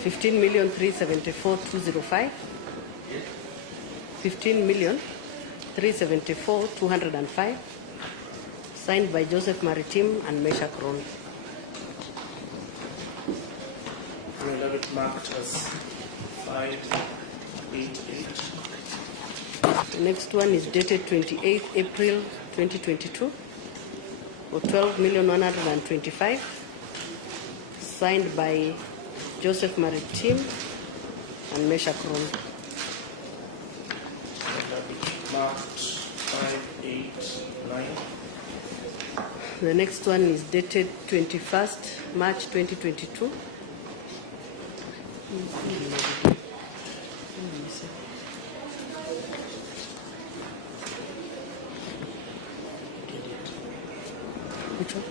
15,374,205. 15,374,205. Signed by Joseph Maritime and Meshach Rono. We will have it marked as 588. The next one is dated 28th April 2022 for 12,125,000, signed by Joseph Maritim and Meshach Rono. Marked 589. The next one is dated 21st March 2022. Which one?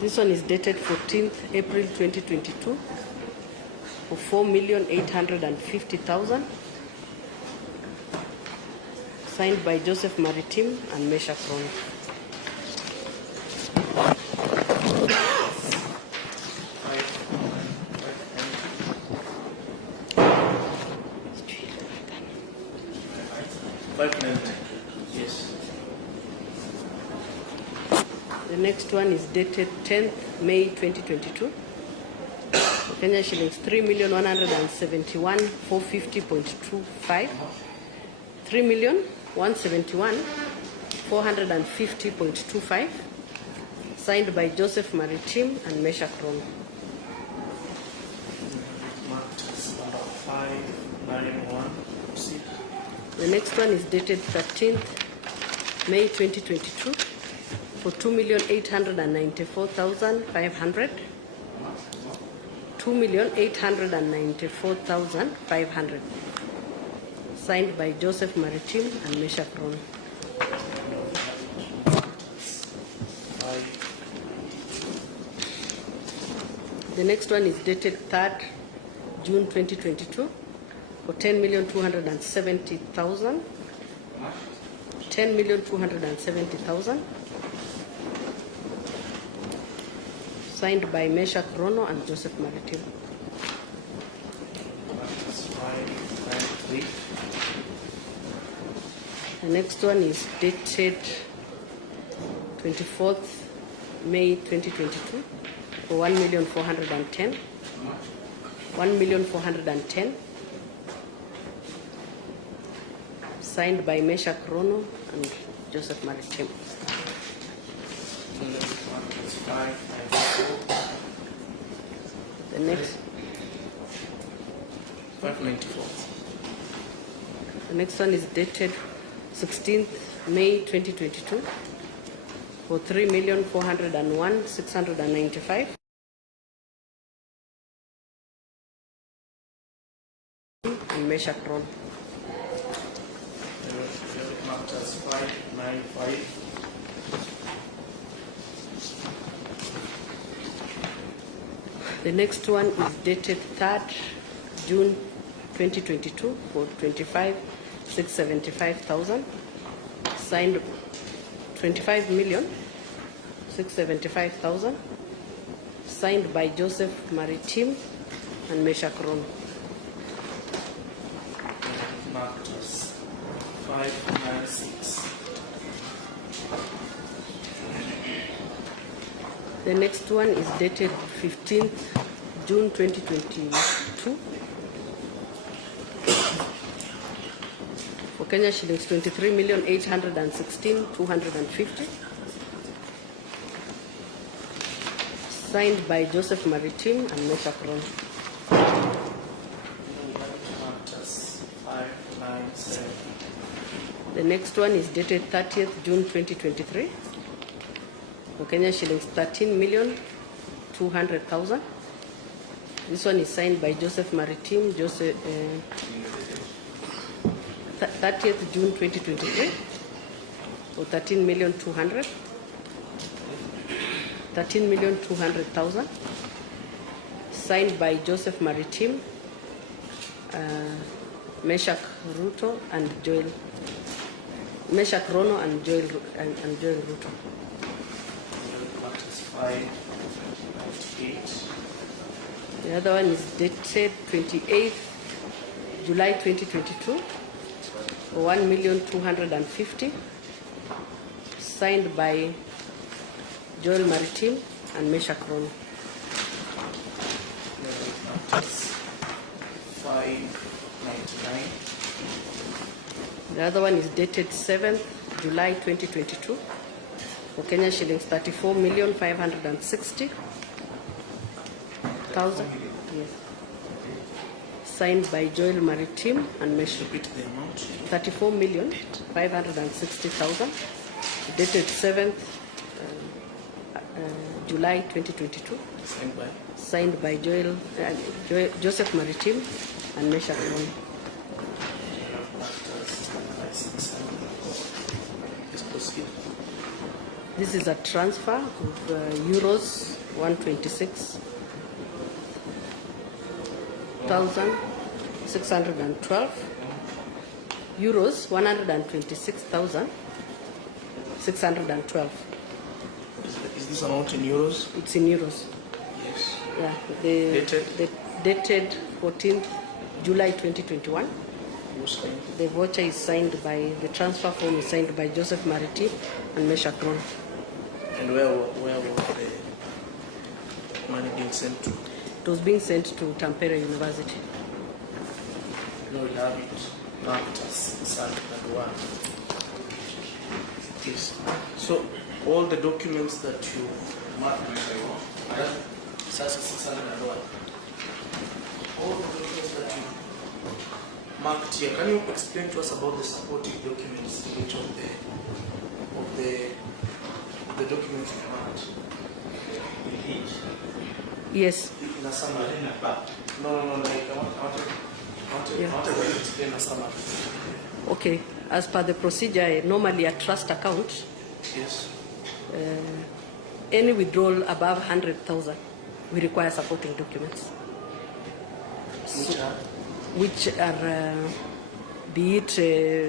This one is dated 14th April 2022 for 4,850,000, signed by Joseph Maritim and Meshach Rono. Yes. The next one is dated 10th May 2022. Kenya shillings 3,171,450.25. 3,171,450.25. Signed by Joseph Maritim and Meshach Rono. Marked as number 591. Proceed. The next one is dated 13th May 2022 for 2,894,500. 2,894,500. Signed by Joseph Maritim and Meshach Rono. The next one is dated 3rd June 2022 for 10,270,000. 10,270,000. Signed by Meshach Rono and Joseph Maritim. Marked 593. The next one is dated 24th May 2022 for 1,410,000. 1,410,000. Signed by Meshach Rono and Joseph Maritim. Marked as 594. The next 594. The next one is dated 16th May 2022 for 3,401,695. And Meshach Rono. Marked as 595. The next one is dated 3rd June 2022 for 25,675,000. Signed 25,675,000. Signed by Joseph Maritim and Meshach Rono. Marked as 596. The next one is dated 15th June 2022 for Kenya shillings 23,816,250. Signed by Joseph Maritim and Meshach Rono. Marked as 597. The next one is dated 30th June 2023 for Kenya shillings 13,200,000. This one is signed by Joseph Maritim, 30th June 2023 for 13,200,000. 13,200,000. Signed by Joseph Maritim, Meshach Ruto and Joel. Meshach Rono and Joel Ruto. Marked as 598. The other one is dated 28th July 2022 for 1,250,000. Signed by Joel Maritim and Meshach Rono. Marked as 599. The other one is dated 7th July 2022 for Kenya shillings 34,560,000. Yes. Signed by Joel Maritime and Mesh. Repeat the amount. 34,560,000. Dated 7th July 2022. Signed by. Signed by Joseph Maritime and Mesh. This is a transfer of euros 126,612. Euros 126,612. Is this amount in euros? It's in euros. Yes. Yeah. Dated? Dated 14th July 2021. Who's signed? The voucher is signed by, the transfer form is signed by Joseph Maritime and Mesha Kron. And where was the money being sent to? It was being sent to Tampere University. No, we have it marked as 601. Yes. So all the documents that you marked, such as 601, all the documents that you marked here, can you explain to us about the supporting documents in each of the documents you marked? Yes. In a summary. No, like I want to explain a summary. Okay. As per the procedure, normally a trust account, Yes. any withdrawal above 100,000, we require supporting documents. Which are, be it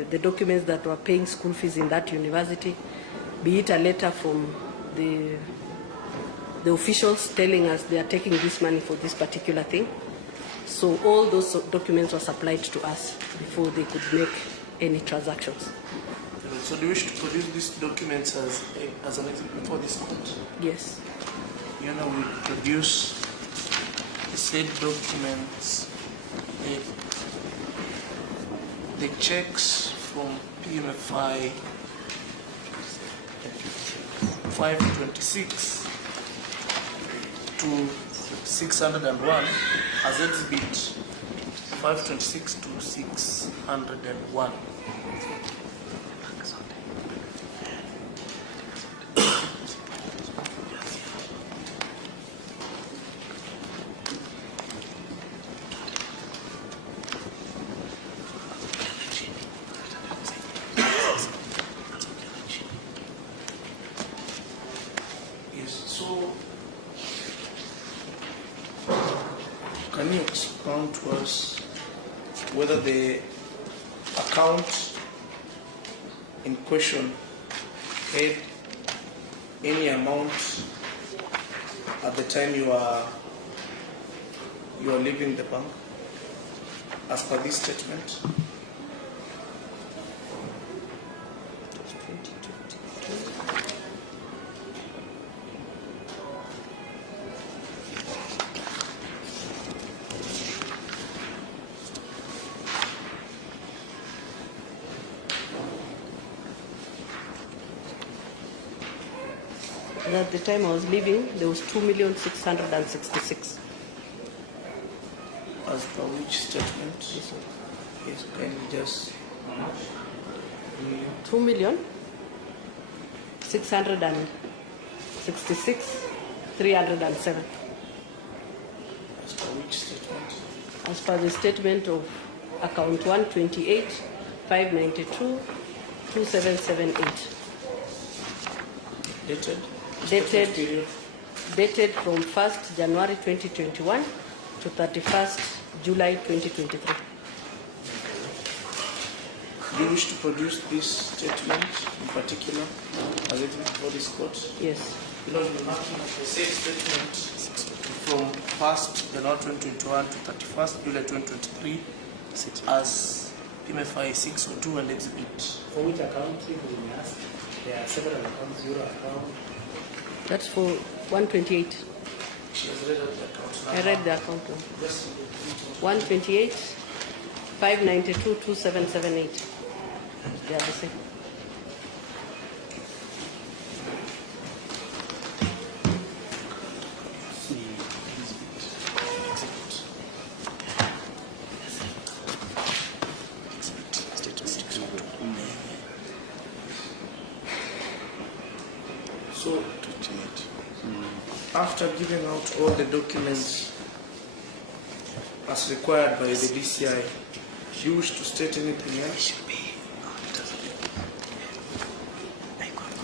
the documents that were paying school fees in that university, be it a letter from the officials telling us they are taking this money for this particular thing. So all those documents were supplied to us before they could make any transactions. So do you wish to produce these documents as an exhibit before this court? Yes. You know, we produce the said documents, the checks from PMFI 526 to 601 as exhibit 526 to 601. Can you expound to us whether the account in question had any amount at the time you are leaving the bank as per this statement? At the time I was leaving, there was 2,666,000. As per which statement? Yes, can you just 2,666,307. As per which statement? As per the statement of account 128 592 2778. Dated from 1st January 2021 to 31st July 2023. Do you wish to produce this statement in particular as it is before this court? Yes. Because we're marking the same statement from 1st January 2021 to 31st July 2023 as PMFI 602 and exhibit. For which account you ask? There are several accounts, Euro account. That's for 128. She has read out the account. I read the account. 128 592 2778. They are the same. after giving out all the documents as required by the DCI, do you wish to state anything else?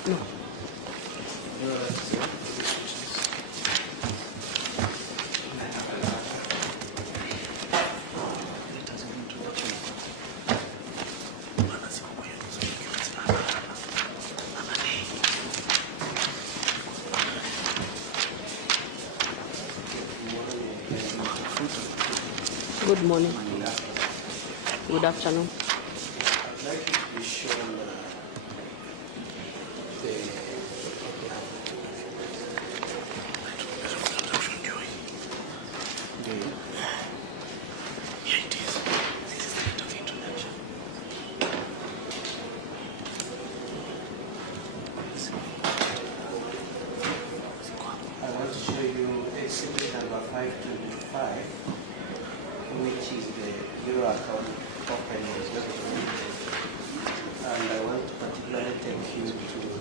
No. Good morning. Good afternoon. I'd like you to be shown I want to show you exhibit number 525, which is the Euro account opening document. And I want to particularly take you to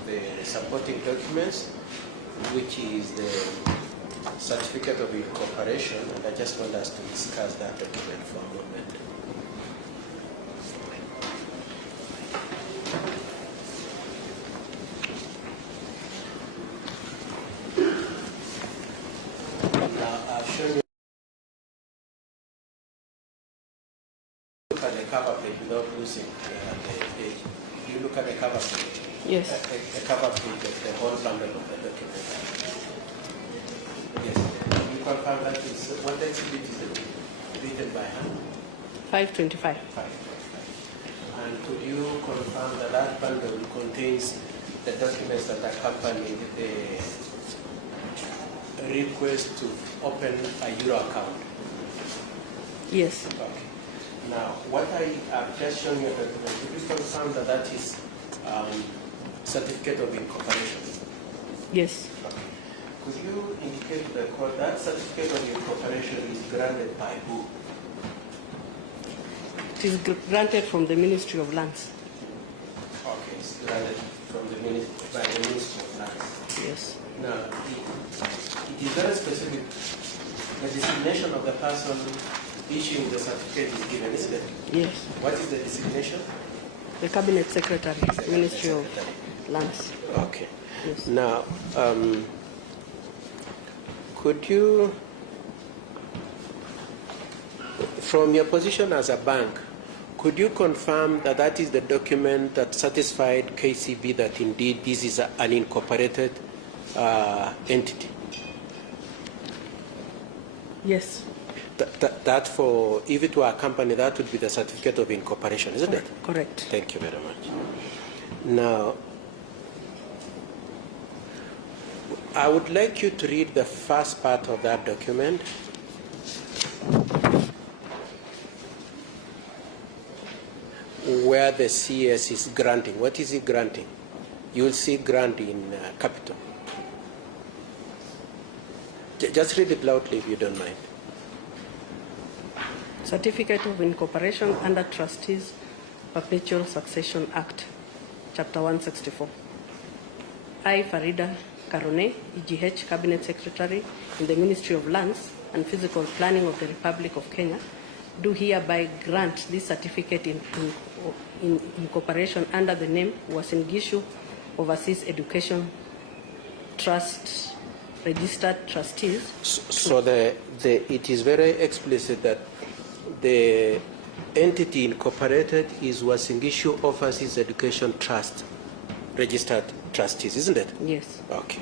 the supporting documents, which is the certificate of incorporation, and I just want us to discuss that document for a moment. Now, I've shown you. Look at the cover page without losing the page. You look at the cover page. Yes. The cover page of the whole bundle of the document. Yes. You confirm that is what exhibit is it? Written by hand? 525. 5. And could you confirm that that bundle contains the documents that accompany the request to open a Euro account? Yes. Okay. Now, what I have just shown you, could you confirm that that is certificate of incorporation? Yes. Okay. Could you indicate to the court that certificate of incorporation is granted by who? It is granted from the Ministry of Lands. Okay, it's granted from the by the Ministry of Lands. Yes. Now, it is very specific. The designation of the person issuing the certificate is given, isn't it? Yes. What is the designation? The Cabinet Secretary, Ministry of Lands. Okay. Yes. Now, could you, from your position as a bank, could you confirm that that is the document that satisfied KCB that indeed this is an unincorporated entity? Yes. That for, if it were a company, that would be the certificate of incorporation, isn't it? Correct. Thank you very much. Now, I would like you to read the first part of that document. Where the CS is granting. What is it granting? You will see grant in capital. Just read it loudly if you don't mind. Certificate of Incorporation under Trustees Perpetual Succession Act, Chapter 164. I, Farida Karone, EGH Cabinet Secretary in the Ministry of Lands and Physical Planning of the Republic of Kenya, do hereby grant this certificate in incorporation under the name Uasin Gishu Overseas Education Trust Registered Trustees. So it is very explicit that the entity incorporated is Uasin Gishu Overseas Education Trust Registered Trustees, isn't it? Yes. Okay.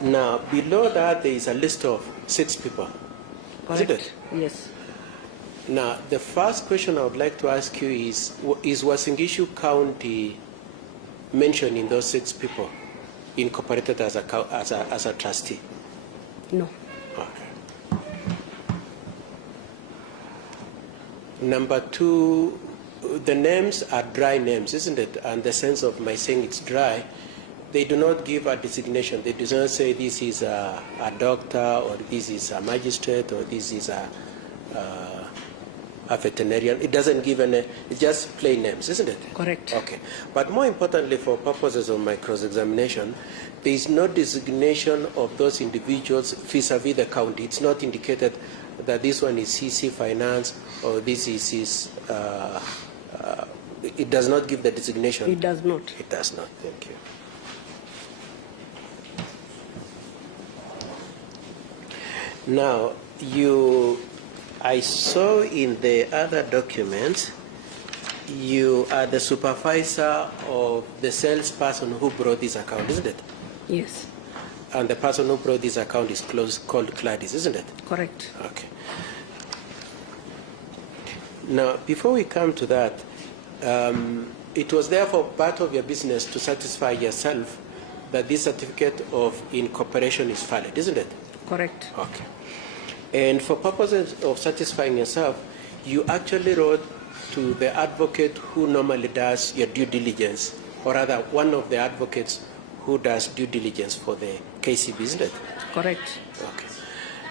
Now, below that, there is a list of 6 people. Correct. Isn't it? Yes. Now, the first question I would like to ask you is Uasin Gishu County mentioned in those 6 people incorporated as a trustee? No. Okay. Number 2, the names are dry names, isn't it? And the sense of my saying it's dry, they do not give a designation. They do not say this is a doctor, or this is a magistrate, or this is a a veterinarian. It doesn't give any, it's just plain names, isn't it? Correct. Okay. But more importantly, for purposes of my cross-examination, there is no designation of those individuals vis-a-vis the county. It's not indicated that this one is CC Finance or this is his, it does not give the designation. It does not. It does not. Thank you. Now, I saw in the other documents, you are the supervisor of the salesperson who brought this account, isn't it? Yes. And the person who brought this account is called Gladys, isn't it? Correct. Okay. Now, before we come to that, it was therefore part of your business to satisfy yourself that this certificate of incorporation is valid, isn't it? Correct. Okay. And for purposes of satisfying yourself, you actually wrote to the advocate who normally does your due diligence, or rather one of the advocates who does due diligence for the KCB, isn't it? Correct. Okay.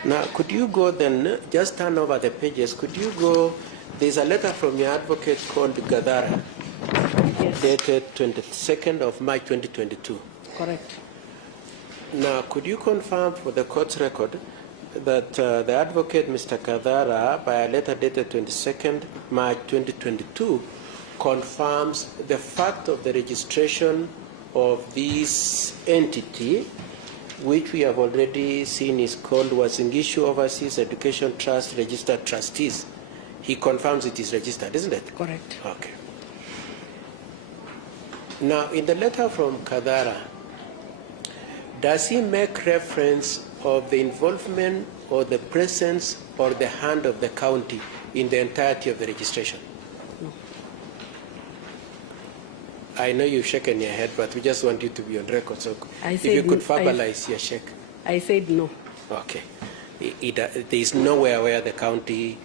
Now, could you go then, just turn over the pages, could you go, there's a letter from your advocate called Gadara, Yes. dated 22nd of March 2022. Correct. Now, could you confirm for the court's record that the advocate, Mr. Kadara, by a letter dated 22nd March 2022, confirms the fact of the registration of this entity, which we have already seen is called Uasin Gishu Overseas Education Trust Registered Trustees. He confirms it is registered, isn't it? Correct. Okay. Now, in the letter from Kadara, does he make reference of the involvement or the presence or the hand of the county in the entirety of the registration? No. I know you've shaken your head, but we just want you to be on record. So if you could verbalize your shake. I said no. Okay. There is nowhere where the county,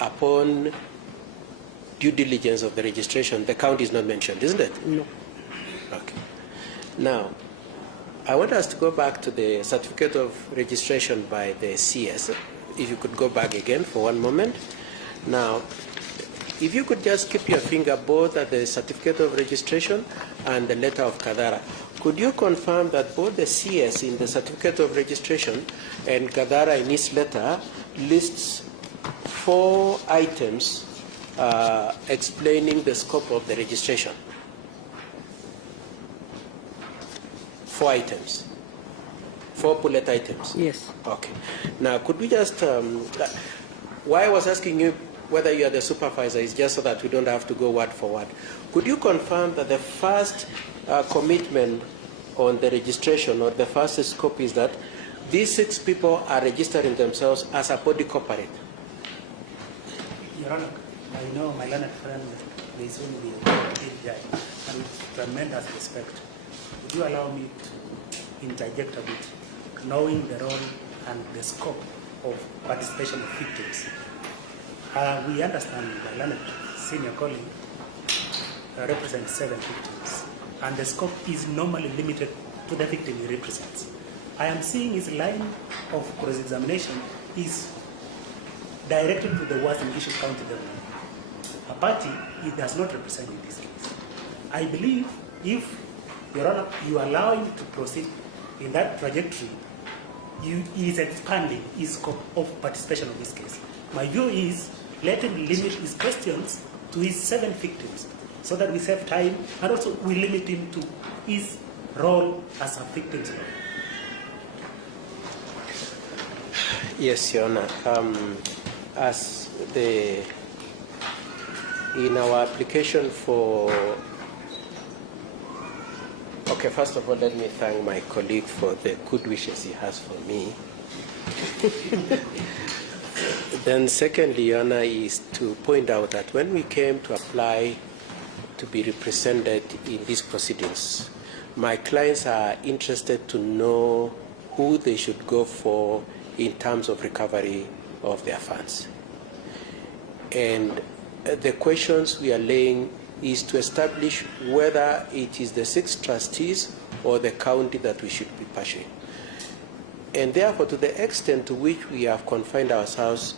upon due diligence of the registration, the county is not mentioned, isn't it? No. Okay. Now, I want us to go back to the certificate of registration by the CS. If you could go back again for one moment. Now, if you could just keep your finger both at the certificate of registration and the letter of Kadara. Could you confirm that both the CS in the certificate of registration and Kadara in his letter lists 4 items explaining the scope of the registration? 4 items. 4 bullet items. Yes. Okay. Now, could we just, why I was asking you whether you are the supervisor is just so that we don't have to go word for word. Could you confirm that the first commitment on the registration or the first scope is that these 6 people are registering themselves as a body corporate? Your Honor, I know my learned friend is only a big guy, and with tremendous respect, would you allow me to interject a bit, knowing the role and the scope of participation of victims? We understand the learned senior colleague represents 7 victims, and the scope is normally limited to the victim he represents. I am seeing his line of cross-examination is directed to the Uasin Gishu County government, a party he does not represent in this case. I believe if, Your Honor, you allow him to proceed in that trajectory, he is expanding his scope of participation in this case. My view is let him limit his questions to his 7 victims so that we save time, and also we limit him to his role as a victim's lawyer. Yes, Your Honor. As in our application for, okay, first of all, let me thank my colleague for the good wishes he has for me. Then secondly, Your Honor, is to point out that when we came to apply to be represented in these proceedings, my clients are interested to know who they should go for in terms of recovery of their funds. And the questions we are laying is to establish whether it is the 6 trustees or the county that we should be pursuing. And therefore, to the extent to which we have confined ourselves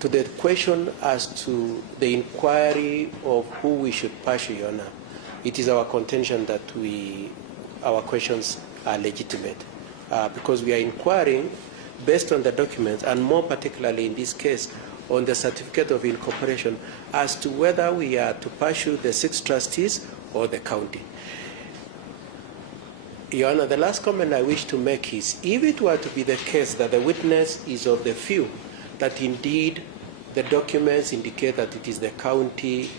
to the question as to the inquiry of who we should pursue, Your Honor, it is our contention that our questions are legitimate because we are inquiring based on the documents, and more particularly in this case, on the certificate of incorporation as to whether we are to pursue the 6 trustees or the county. Your Honor, the last comment I wish to make is, if it were to be the case that the witness is of the view that indeed the documents indicate that it is the county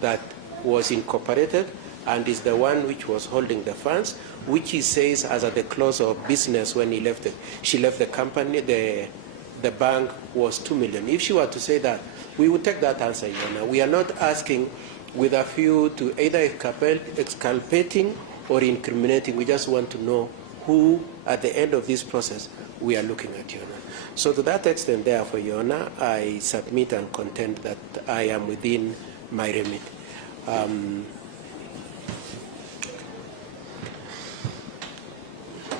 that was incorporated and is the one which was holding the funds, which he says as at the close of business when he left it, she left the company, the bank was 2 million. If she were to say that, we would take that answer, Your Honor. We are not asking with a view to either exculpating or incriminating. We just want to know who, at the end of this process, we are looking at, Your Honor. So to that extent, therefore, Your Honor, I submit and contend that I am within my remit.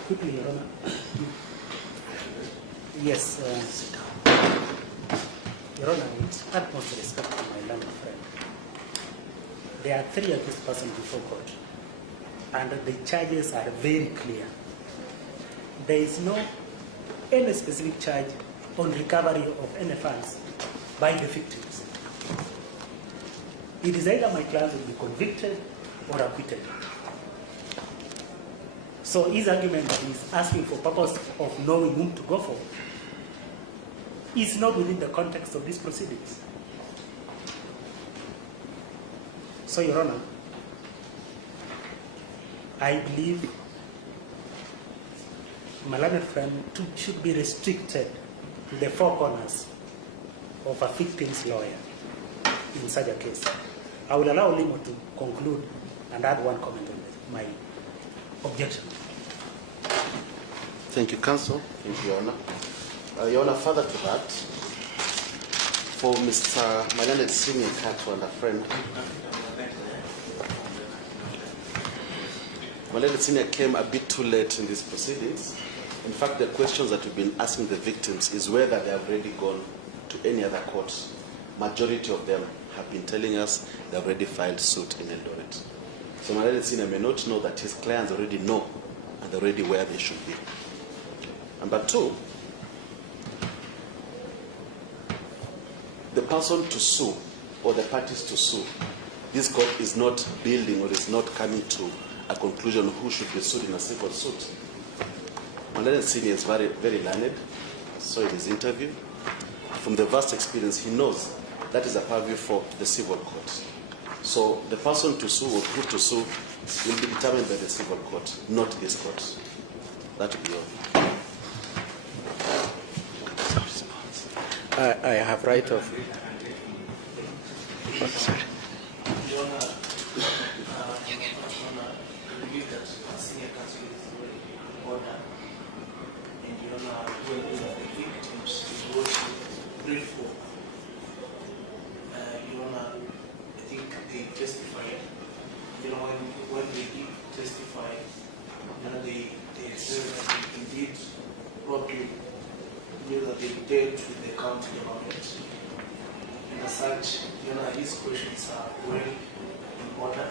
Quickly, Your Honor. Yes. Your Honor, with utmost respect to my learned friend, there are 3 accused persons before court, and the charges are very clear. There is no any specific charge on recovery of any funds by the victims. It is either my client will be convicted or acquitted. So his argument that he's asking for purpose of knowing whom to go for is not within the context of these proceedings. So, Your Honor, I believe my learned friend should be restricted to the 4 corners of a victim's lawyer in such a case. I will allow Limo to conclude and add one comment on my objection. Thank you, Counsel. Thank you, Your Honor. Your Honor, further to that, for Mr. Malene Senior Kato and a friend, Malene Senior came a bit too late in these proceedings. In fact, the questions that we've been asking the victims is whether they have already gone to any other courts. Majority of them have been telling us they've already filed suit in Eldoret. So Malene Senior may not know that his clients already know and already where they should be. Number 2, the person to sue or the parties to sue, this court is not building or is not coming to a conclusion who should be sued in a civil suit. Malene Senior is very, very learned. I saw in his interview. From the vast experience, he knows that is a purview for the civil court. So the person to sue or who to sue will be determined by the civil court, not this court. That will be all. I have right of. Oh, sorry. Your Honor, I believe that Senior Counsel is already in order, and Your Honor, when the victims is what you pray for. Your Honor, I think they testified. You know, when they did testify, you know, they said that they indeed probably knew that they dealt with the county government. And as such, you know, these questions are well in order.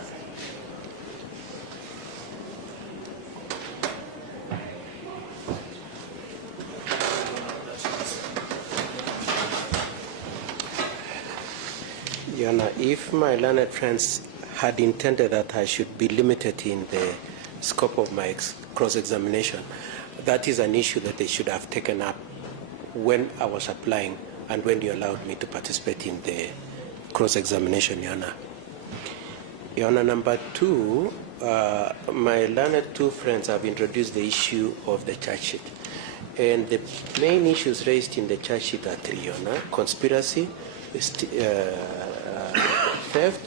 Your Honor, if my learned friends had intended that I should be limited in the scope of my cross-examination, that is an issue that they should have taken up when I was applying and when you allowed me to participate in the cross-examination, Your Honor. Your Honor, number 2, my learned 2 friends have introduced the issue of the charge sheet. And the main issues raised in the charge sheet are 3, Your Honor: conspiracy, theft,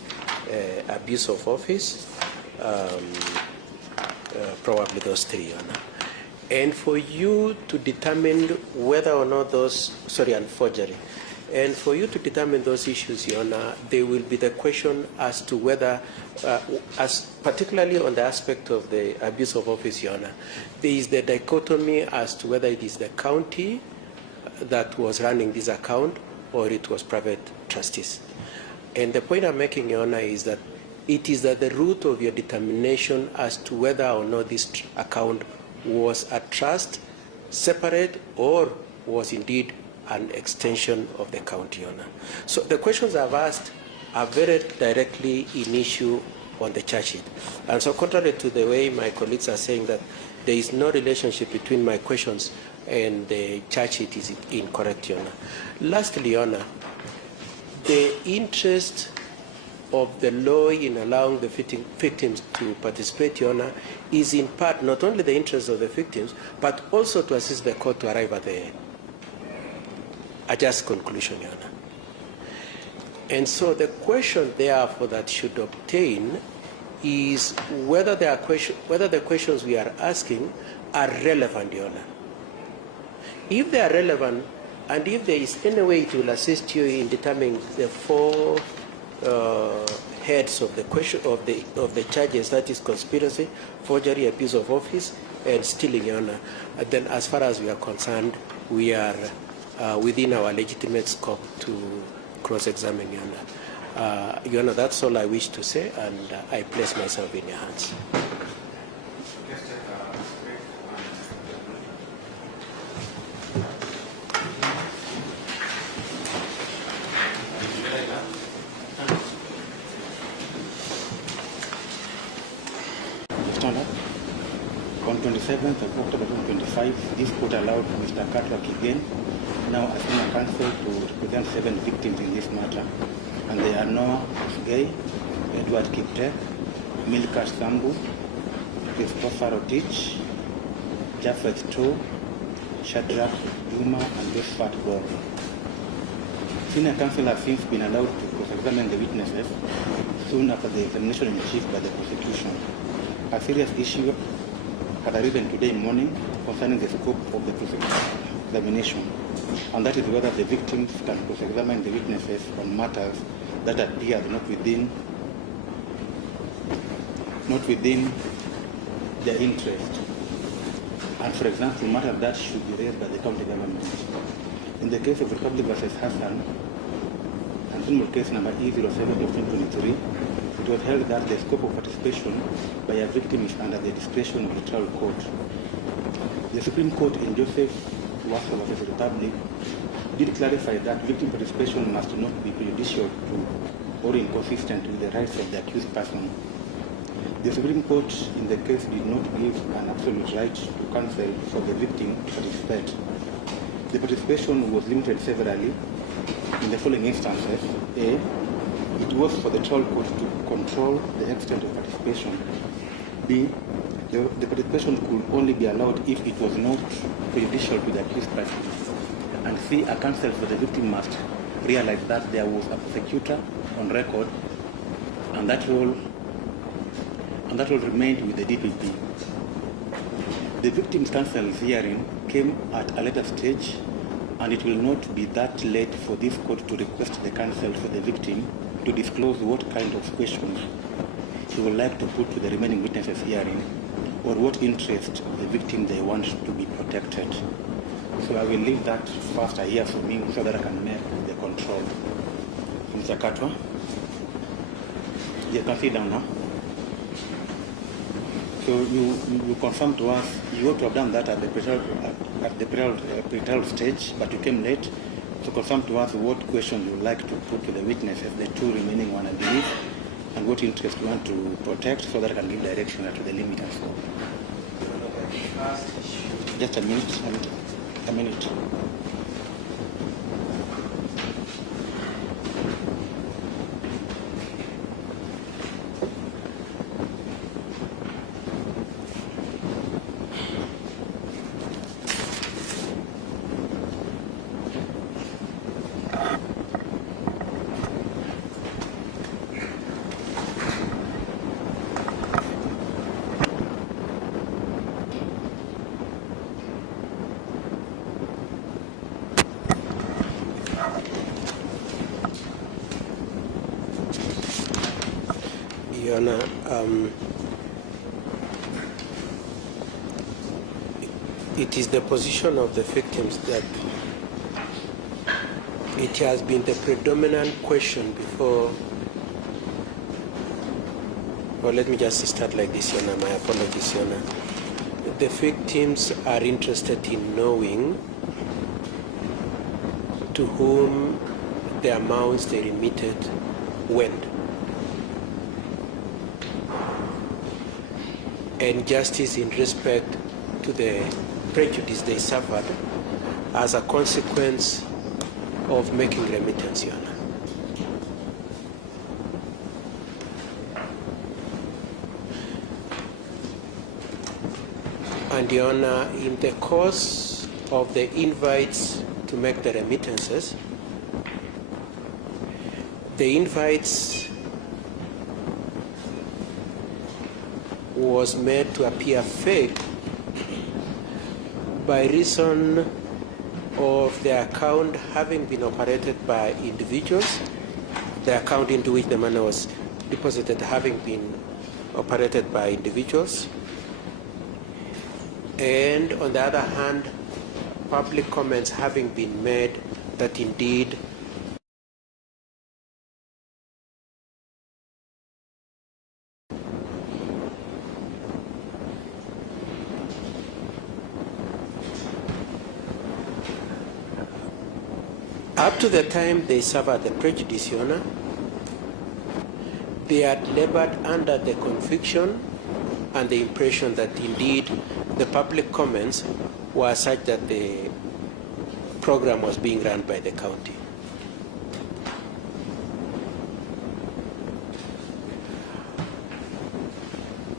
abuse of office, probably those 3, Your Honor. And for you to determine whether or not those, and forgery. And for you to determine those issues, Your Honor, there will be the question as to whether, particularly on the aspect of the abuse of office, Your Honor, there is the dichotomy as to whether it is the county that was running this account or it was private trustees. And the point I'm making, Your Honor, is that it is at the root of your determination as to whether or not this account was a trust, separate, or was indeed an extension of the county, Your Honor. So the questions I've asked are very directly in issue on the charge sheet. And so contrary to the way my colleagues are saying that there is no relationship between my questions and the charge sheet is incorrect, Your Honor. Lastly, Your Honor, the interest of the law in allowing the victims to participate, Your Honor, is in part not only the interest of the victims, but also to assist the court to arrive at a just conclusion, Your Honor. And so the question, therefore, that should obtain is whether the questions we are asking are relevant, Your Honor. If they are relevant, and if there is any way it will assist you in determining the four heads of the question of the charges, that is conspiracy, forgery, abuse of office, and stealing, Your Honor, then as far as we are concerned, we are within our legitimate scope to cross-examine, Your Honor. Your Honor, that's all I wish to say, and I place myself in your hands. Stand up. On 27th of October 2025, this court allowed Mr. Katwak again, now as senior counsel, to represent 7 victims in this matter. And they are Noah Gay, Edward Kiptek, Milka Sambu, Christopher Otich, Japheth Cho, Shadrach Juma, and Josephat Gore. Senior counsel has since been allowed to cross-examine the witnesses soon after the examination in chief by the prosecution. A serious issue had arisen today morning concerning the scope of the examination, and that is whether the victims can cross-examine the witnesses on matters that appear not within their interest, and for example, matters that should be raised by the county government. In the case of Republic vs. Hassan, and criminal case number E07 of 2023, it was held that the scope of participation by a victim is under the discretion of the trial court. The Supreme Court in Joseph Uasin vs. Republic did clarify that victim participation must not be prejudicial to or inconsistent with the rights of the accused person. The Supreme Court in the case did not give an absolute right to counsel for the victim to participate. The participation was limited severally in the following instances. A. It was for the trial court to control the extent of participation. B. The participation could only be allowed if it was not prejudicial to the accused person. And C. A counsel for the victim must realize that there was a prosecutor on record, and that role remained with the DPP. The victim's counsel's hearing came at a later stage, and it will not be that late for this court to request the counsel for the victim to disclose what kind of questions he would like to put to the remaining witnesses hearing, or what interest of the victim they want to be protected. So I will leave that first a year for me so that I can make the control. Mr. Katwa, you can sit down now. So you confirmed to us you ought to have done that at the pretrial stage, but you came late. So confirm to us what questions you would like to put to the witnesses, the 2 remaining one, I believe, and what interest you want to protect, so that I can give direction to the limit and scope. Just a minute. A minute. Your Honor, it is the position of the victims that it has been the predominant question before. Well, let me just start like this, Your Honor. My apologies, Your Honor. The victims are interested in knowing to whom the amounts they remitted went. And justice in respect to the prejudice they suffered as a consequence of making remittance, Your Honor. And Your Honor, in the course of the invites to make the remittances, the invites was made to appear fake by reason of the account having been operated by individuals, the account into which the money was deposited having been operated by individuals, and on the other hand, public comments having been made that indeed up to the time they suffered the prejudice, Your Honor, they had labored under the conviction and the impression that indeed the public comments were such that the program was being run by the county.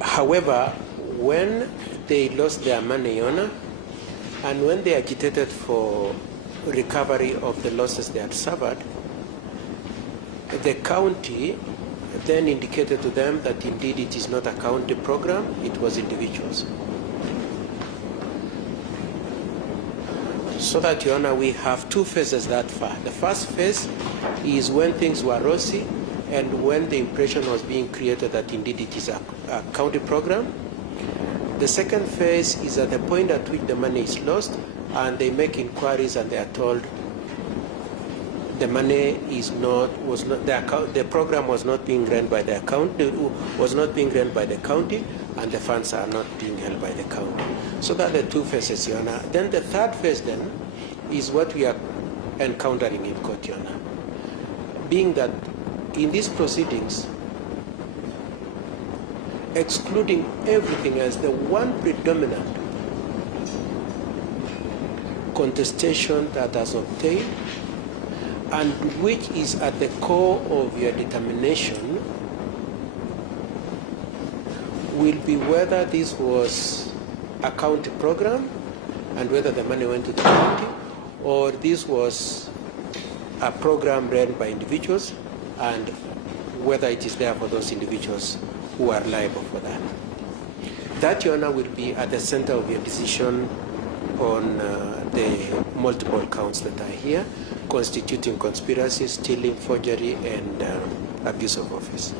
However, when they lost their money, Your Honor, and when they agitated for recovery of the losses they had suffered, the county then indicated to them that indeed it is not a county program, it was individuals. So that, Your Honor, we have two phases that far. The first phase is when things were rosy and when the impression was being created that indeed it is a county program. The second phase is at the point at which the money is lost and they make inquiries and they are told the money the program was not being run by the county, and the funds are not being held by the county. So that are the two phases, Your Honor. Then the third phase then is what we are encountering in court, Your Honor. Being that in these proceedings, excluding everything else, the one predominant contestation that has obtained and which is at the core of your determination will be whether this was a county program and whether the money went to the county, or this was a program run by individuals and whether it is there for those individuals who are liable for that. That, Your Honor, will be at the center of your decision on the multiple counts that are here, constituting conspiracy, stealing, forgery, and abuse of office.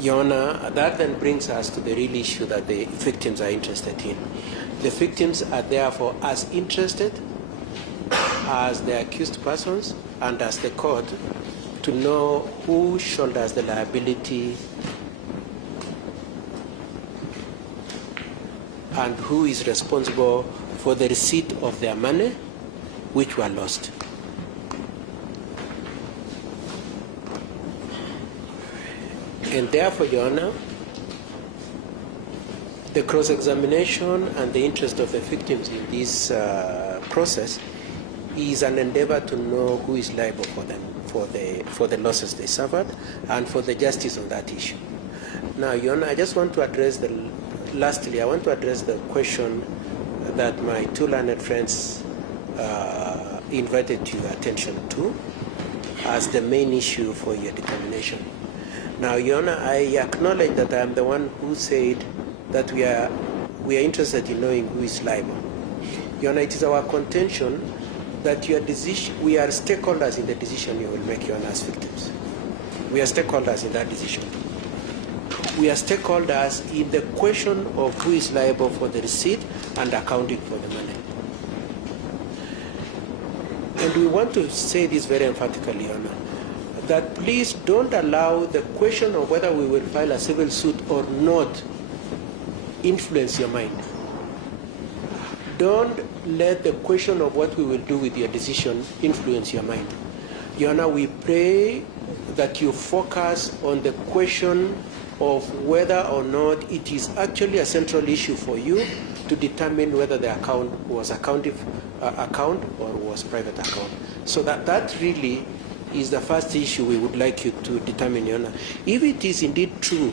Your Honor, that then brings us to the real issue that the victims are interested in. The victims are therefore as interested as the accused persons and as the court to know who shoulders the liability and who is responsible for the receipt of their money which were lost. And therefore, Your Honor, the cross-examination and the interest of the victims in this process is an endeavor to know who is liable for them, for the losses they suffered, and for the justice on that issue. Now, Your Honor, I just want to address lastly, I want to address the question that my two learned friends invited your attention to as the main issue for your determination. Now, Your Honor, I acknowledge that I am the one who said that we are interested in knowing who is liable. Your Honor, it is our contention that your decision, we are stakeholders in the decision you will make, Your Honor, as victims. We are stakeholders in that decision. We are stakeholders in the question of who is liable for the receipt and accounting for the money. And we want to say this very emphatically, Your Honor, that please don't allow the question of whether we will file a civil suit or not influence your mind. Don't let the question of what we will do with your decision influence your mind. Your Honor, we pray that you focus on the question of whether or not it is actually a central issue for you to determine whether the account was account or was private account. So that really is the first issue we would like you to determine, Your Honor. If it is indeed true,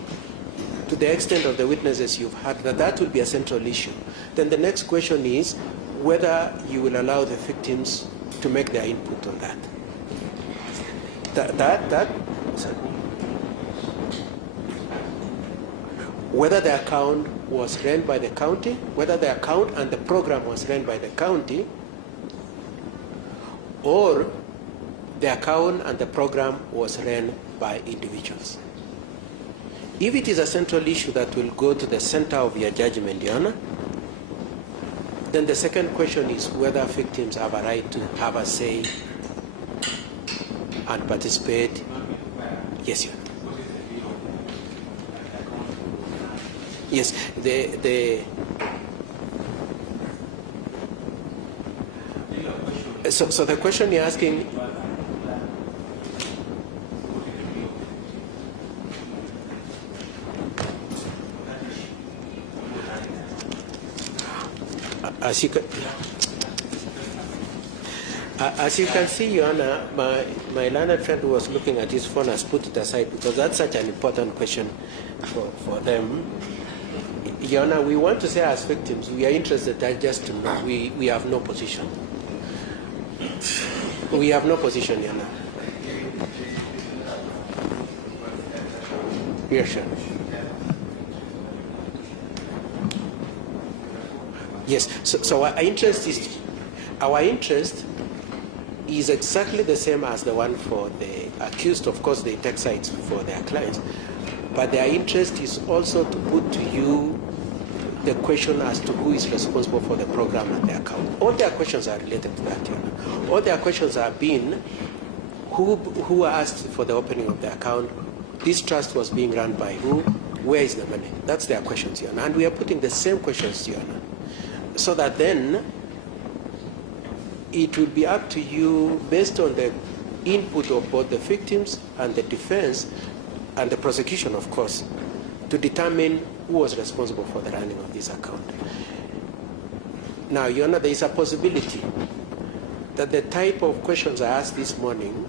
to the extent of the witnesses you've had, that will be a central issue, then the next question is whether you will allow the victims to make their input on that. Whether the account was run by the county, whether the account and the program was run by the county, or the account and the program was run by individuals. If it is a central issue that will go to the center of your judgment, Your Honor, then the second question is whether victims have a right to have a say and participate. Yes, Your Honor. Yes, so the question you're asking, as you can see, Your Honor, my learned friend who was looking at his phone has put it aside because that's such an important question for them. Your Honor, we want to say as victims, we are interested just to know we have no position. We have no position, Your Honor. Yes, sir. Yes, so our interest is exactly the same as the one for the accused. Of course, they take sides for their clients, but their interest is also to put to you the question as to who is responsible for the program and the account. All their questions are related to that. You know. All their questions have been who asked for the opening of the account, this trust was being run by who, where is the money? That's their questions, Your Honor. And we are putting the same questions, Your Honor, so that then it will be up to you, based on the input of both the victims and the defense and the prosecution, of course, to determine who was responsible for the running of this account. Now, Your Honor, there is a possibility that the type of questions I asked this morning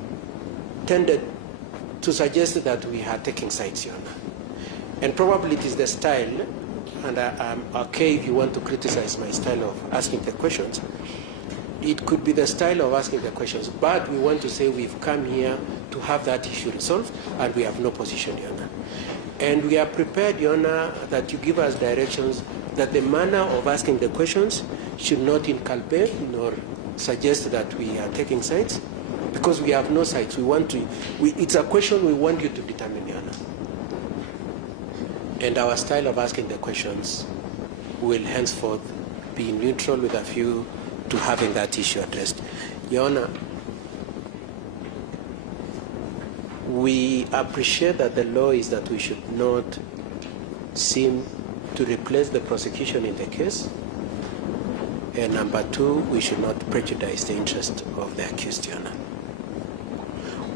tended to suggest that we are taking sides, Your Honor. And probably it is the style, and I'm okay if you want to criticize my style of asking the questions. It could be the style of asking the questions, but we want to say we've come here to have that issue resolved, and we have no position, Your Honor. And we are prepared, Your Honor, that you give us directions that the manner of asking the questions should not inculpate nor suggest that we are taking sides, because we have no sides. It's a question we want you to determine, Your Honor. And our style of asking the questions will henceforth be neutral with a view to having that issue addressed. Your Honor, we appreciate that the law is that we should not seem to replace the prosecution in the case. And number two, we should not prejudice the interest of the accused, Your Honor.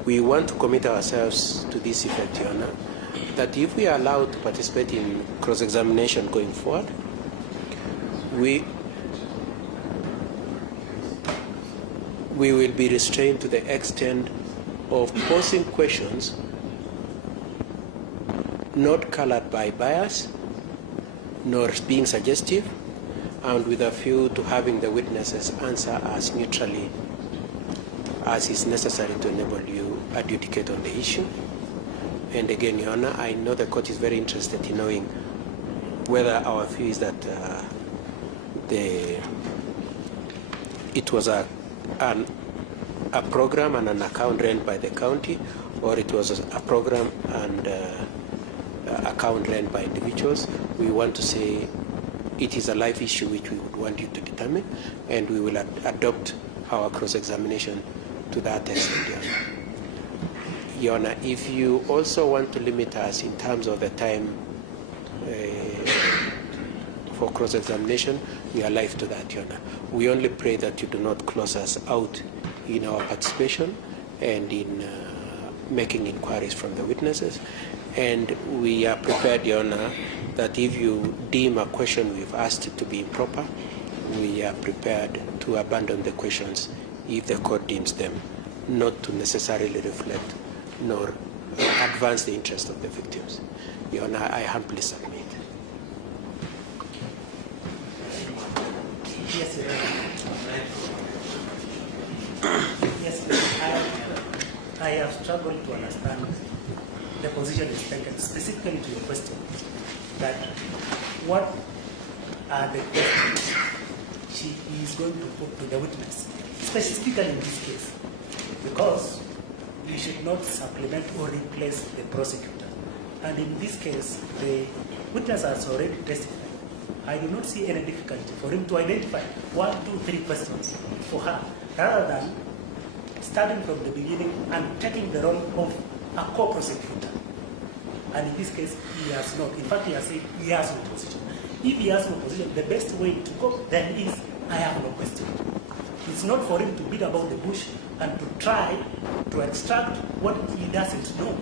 We want to commit ourselves to this effect, Your Honor, that if we are allowed to participate in cross-examination going forward, we will be restrained to the extent of posing questions not colored by bias, nor being suggestive, and with a view to having the witnesses answer as neutrally as is necessary to enable you adjudicate on the issue. And again, Your Honor, I know the court is very interested in knowing whether our view is that it was a program and an account run by the county, or it was a program and account run by individuals. We want to say it is a live issue which we would want you to determine, and we will adopt our cross-examination to that extent. Your Honor, if you also want to limit us in terms of the time for cross-examination, we are alive to that, Your Honor. We only pray that you do not close us out in our participation and in making inquiries from the witnesses. And we are prepared, Your Honor, that if you deem a question we've asked to be improper, we are prepared to abandon the questions if the court deems them not to necessarily reflect nor advance the interest of the victims. Your Honor, I humbly submit. Yes, Your Honor. Yes, I have struggled to understand the position is taken, specifically to your question, that what are the questions she is going to put to the witness, specifically in this case, because we should not supplement or replace the prosecutor. And in this case, the witness has already testified. I do not see any difficulty for him to identify 1, 2, 3 questions for her, rather than starting from the beginning and taking the role of a co-prosecutor. And in this case, he has not. In fact, he has said he has no position. If he has no position, the best way to go then is, I have no question. It's not for him to beat about the bush and to try to extract what he doesn't know.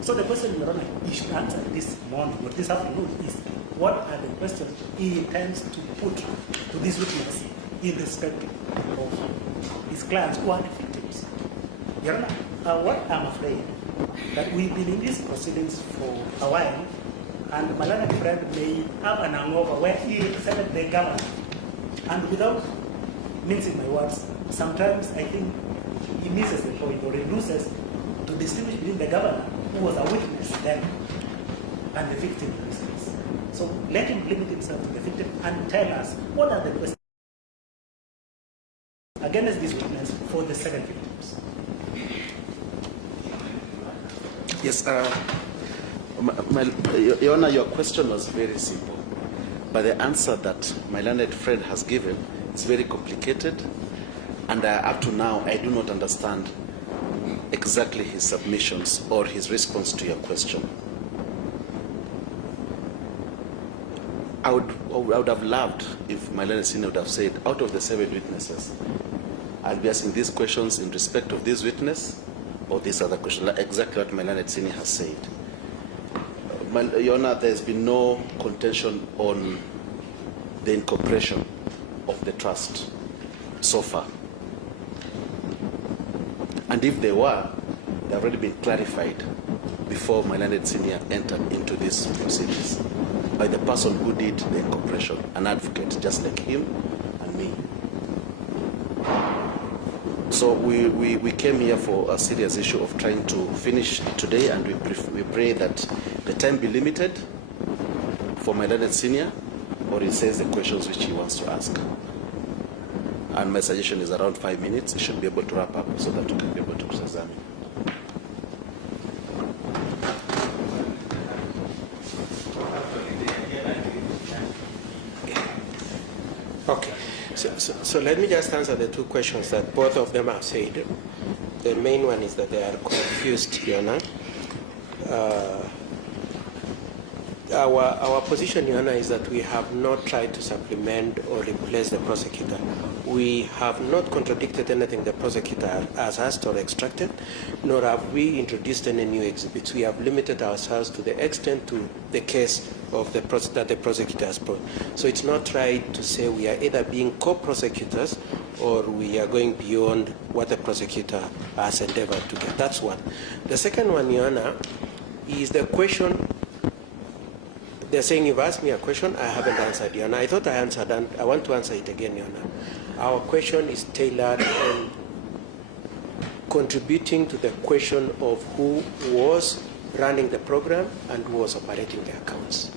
So the question, Your Honor, he should answer this morning or this afternoon is, what are the questions he intends to put to this witness in respect of his clients who are the victims? Your Honor, what I'm afraid that we've been in these proceedings for a while, and my learned friend may have an hangover where he represented the government, and without mincing my words, sometimes I think he misses the point or he loses to distinguish between the governor, who was a witness then, and the victim in this case. So let him limit himself to the victim and tell us what are the questions against this witness for the 7 victims. Yes, Your Honor, your question was very simple, but the answer that my learned friend has given is very complicated, and up to now, I do not understand exactly his submissions or his response to your question. I would have loved if my learned senior would have said, out of the 7 witnesses, I'll be asking these questions in respect of this witness or this other question, exactly what my learned senior has said. Your Honor, there's been no contention on the incorporation of the trust so far. And if they were, they have already been clarified before my learned senior entered into these proceedings by the person who did the incorporation, an advocate just like him and me. So we came here for a serious issue of trying to finish today, and we pray that the time be limited for my learned senior, or he says the questions which he wants to ask. And my suggestion is around 5 minutes. He should be able to wrap up so that we can be able to cross-examine. Okay. So let me just answer the 2 questions that both of them have said. The main one is that they are confused, Your Honor. Our position, Your Honor, is that we have not tried to supplement or replace the prosecutor. We have not contradicted anything the prosecutor has asked or extracted, nor have we introduced any new exhibits. We have limited ourselves to the extent to the case of that the prosecutor has brought. So it's not right to say we are either being co-prosecutors or we are going beyond what the prosecutor has endeavored to get. That's one. The second one, Your Honor, is the question. They're saying you've asked me a question I haven't answered, Your Honor. I thought I answered, and I want to answer it again, Your Honor. Our question is tailored on contributing to the question of who was running the program and who was operating the accounts.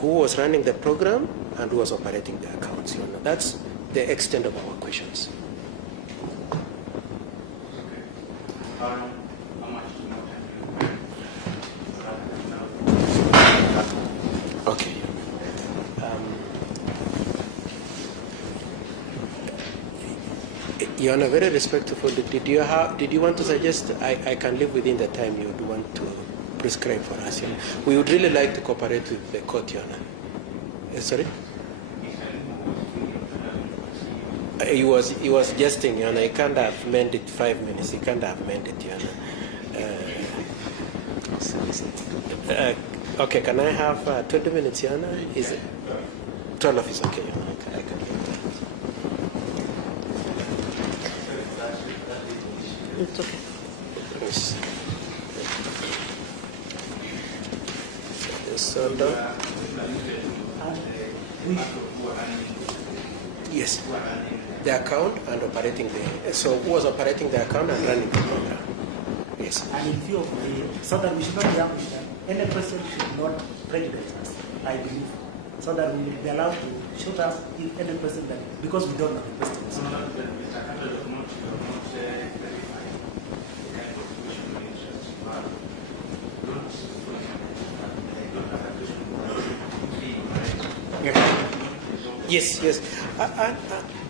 Who was running the program and who was operating the accounts, Your Honor. That's the extent of our questions. Okay. Your Honor, very respectful. Did you want to suggest I can live within the time you would want to prescribe for us? Your Honor? We would really like to cooperate with the court, Your Honor. Sorry? He was jesting, Your Honor. He can't have meant it 5 minutes. He can't have meant it, Your Honor. Okay, can I have 20 minutes, Your Honor? Is it 12 is okay, Your Honor. I can get that. It's okay. Yes. So, yes, the account and operating the. So, who was operating the account and running the program? Yes. And in view of the, so that we should not be ambushed, any question should not prejudice us, I believe, so that we will be allowed to shoot us if any question that, because we don't know the questions. Yes, yes,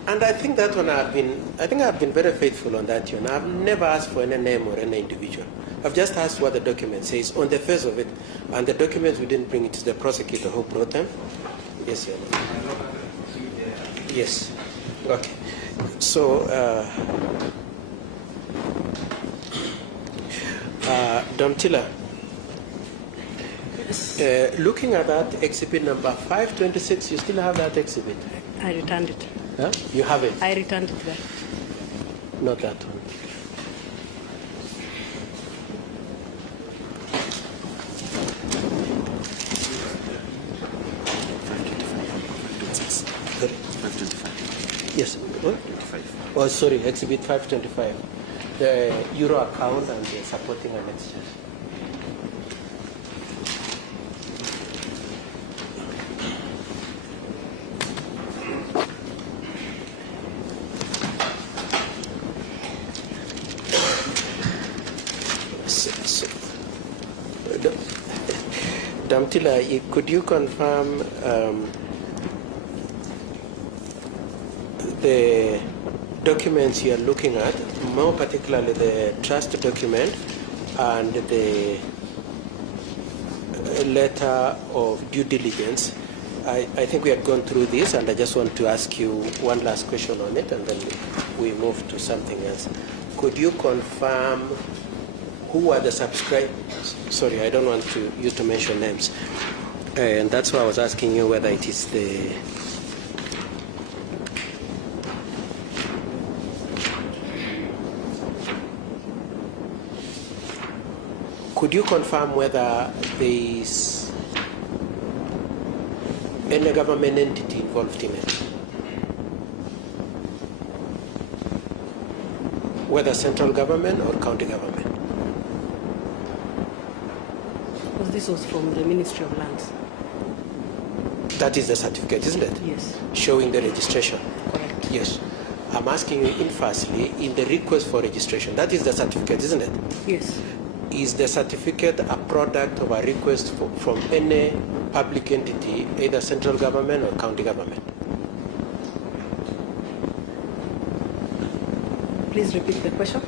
and I think that one I've been very faithful on that. I've never asked for any name or any individual. I've just asked what the document says on the face of it, and the documents we didn't bring it to the prosecutor who brought them. Yes, Your Honor. Yes. Okay. So, Domtila. Looking at that exhibit number 526, you still have that exhibit? I returned it. Huh? You have it? I returned it back. Not that one. Sorry? 525. Yes. What? 525. Oh, sorry, exhibit 525. The Euro account and the supporting annexures. Damtila, could you confirm the documents you are looking at, more particularly the trust document and the letter of due diligence? I think we have gone through this, and I just want to ask you one last question on it, and then we move to something else. Could you confirm who are the subscribers? Sorry, I don't want you to mention names. And that's why I was asking you whether it is the... Could you confirm whether there is any government entity involved in it? Whether central government or county government? Because this was from the Ministry of Lands. That is the certificate, isn't it? Yes. Showing the registration. Correct. Yes. I'm asking you inversely, in the request for registration, that is the certificate, isn't it? Yes. Is the certificate a product of a request from any public entity, either central government or county government? Please repeat the question.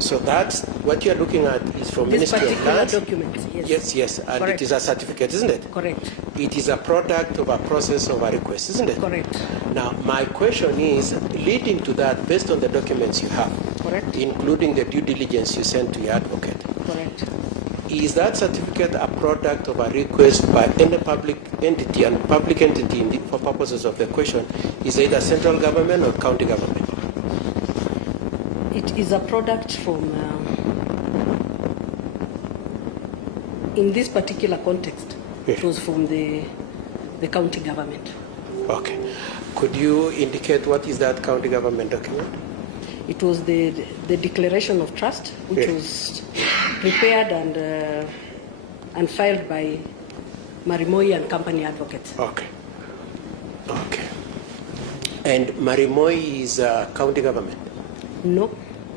So that's what you are looking at is from This Ministry of particular Lands. document, yes. Yes, and Correct. it is a certificate, isn't it? Correct. It is a product of a process of a request, isn't it? Correct. Now, my question is, leading to that, based on the documents you have, Correct. including the due diligence you sent to your advocate, Correct. is that certificate a product of a request by any public entity, and public entity, for purposes of the question, is either central government or county government? It is a product from, in this particular context, it was from the county government. Okay. Could you indicate what is that county government document? It was the declaration of trust, which was prepared and filed by Marimoy and Company Advocates. Okay. Okay. And Marimoy is a county government? No,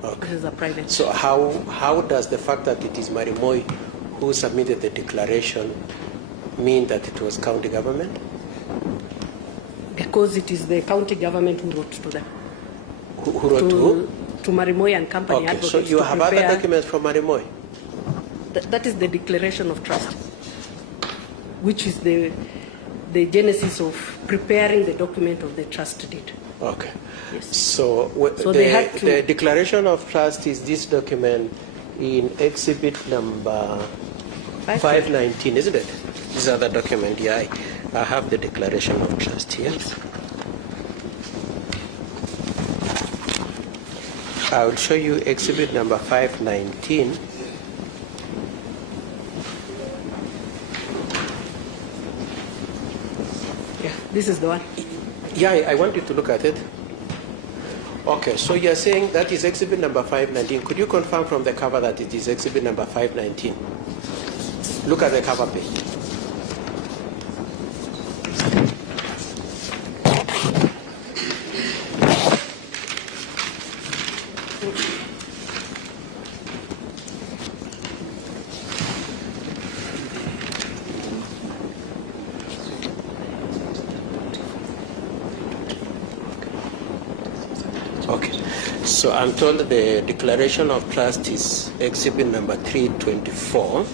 Okay. this is a private. So how does the fact that it is Marimoy who submitted the declaration mean that it was county government? Because it is the county government who wrote to them. Who wrote to? To Marimoy and Company Okay, Advocates. so you to have other prepare- documents from Marimoy? That is the declaration of trust, which is the genesis of preparing the document of the trust deed. Okay. Yes. So, So they had to- the declaration of trust is this document in exhibit number 519, isn't it? This other document, yeah. I have the declaration of trust here. I will show you exhibit number 519. Yeah, this is the one. Yeah, I want you to look at it. Okay, so you're saying that is exhibit number 519. Could you confirm from the cover that it is exhibit number 519? Look at the cover page. Okay, so I'm told the declaration of trust is exhibit number 324.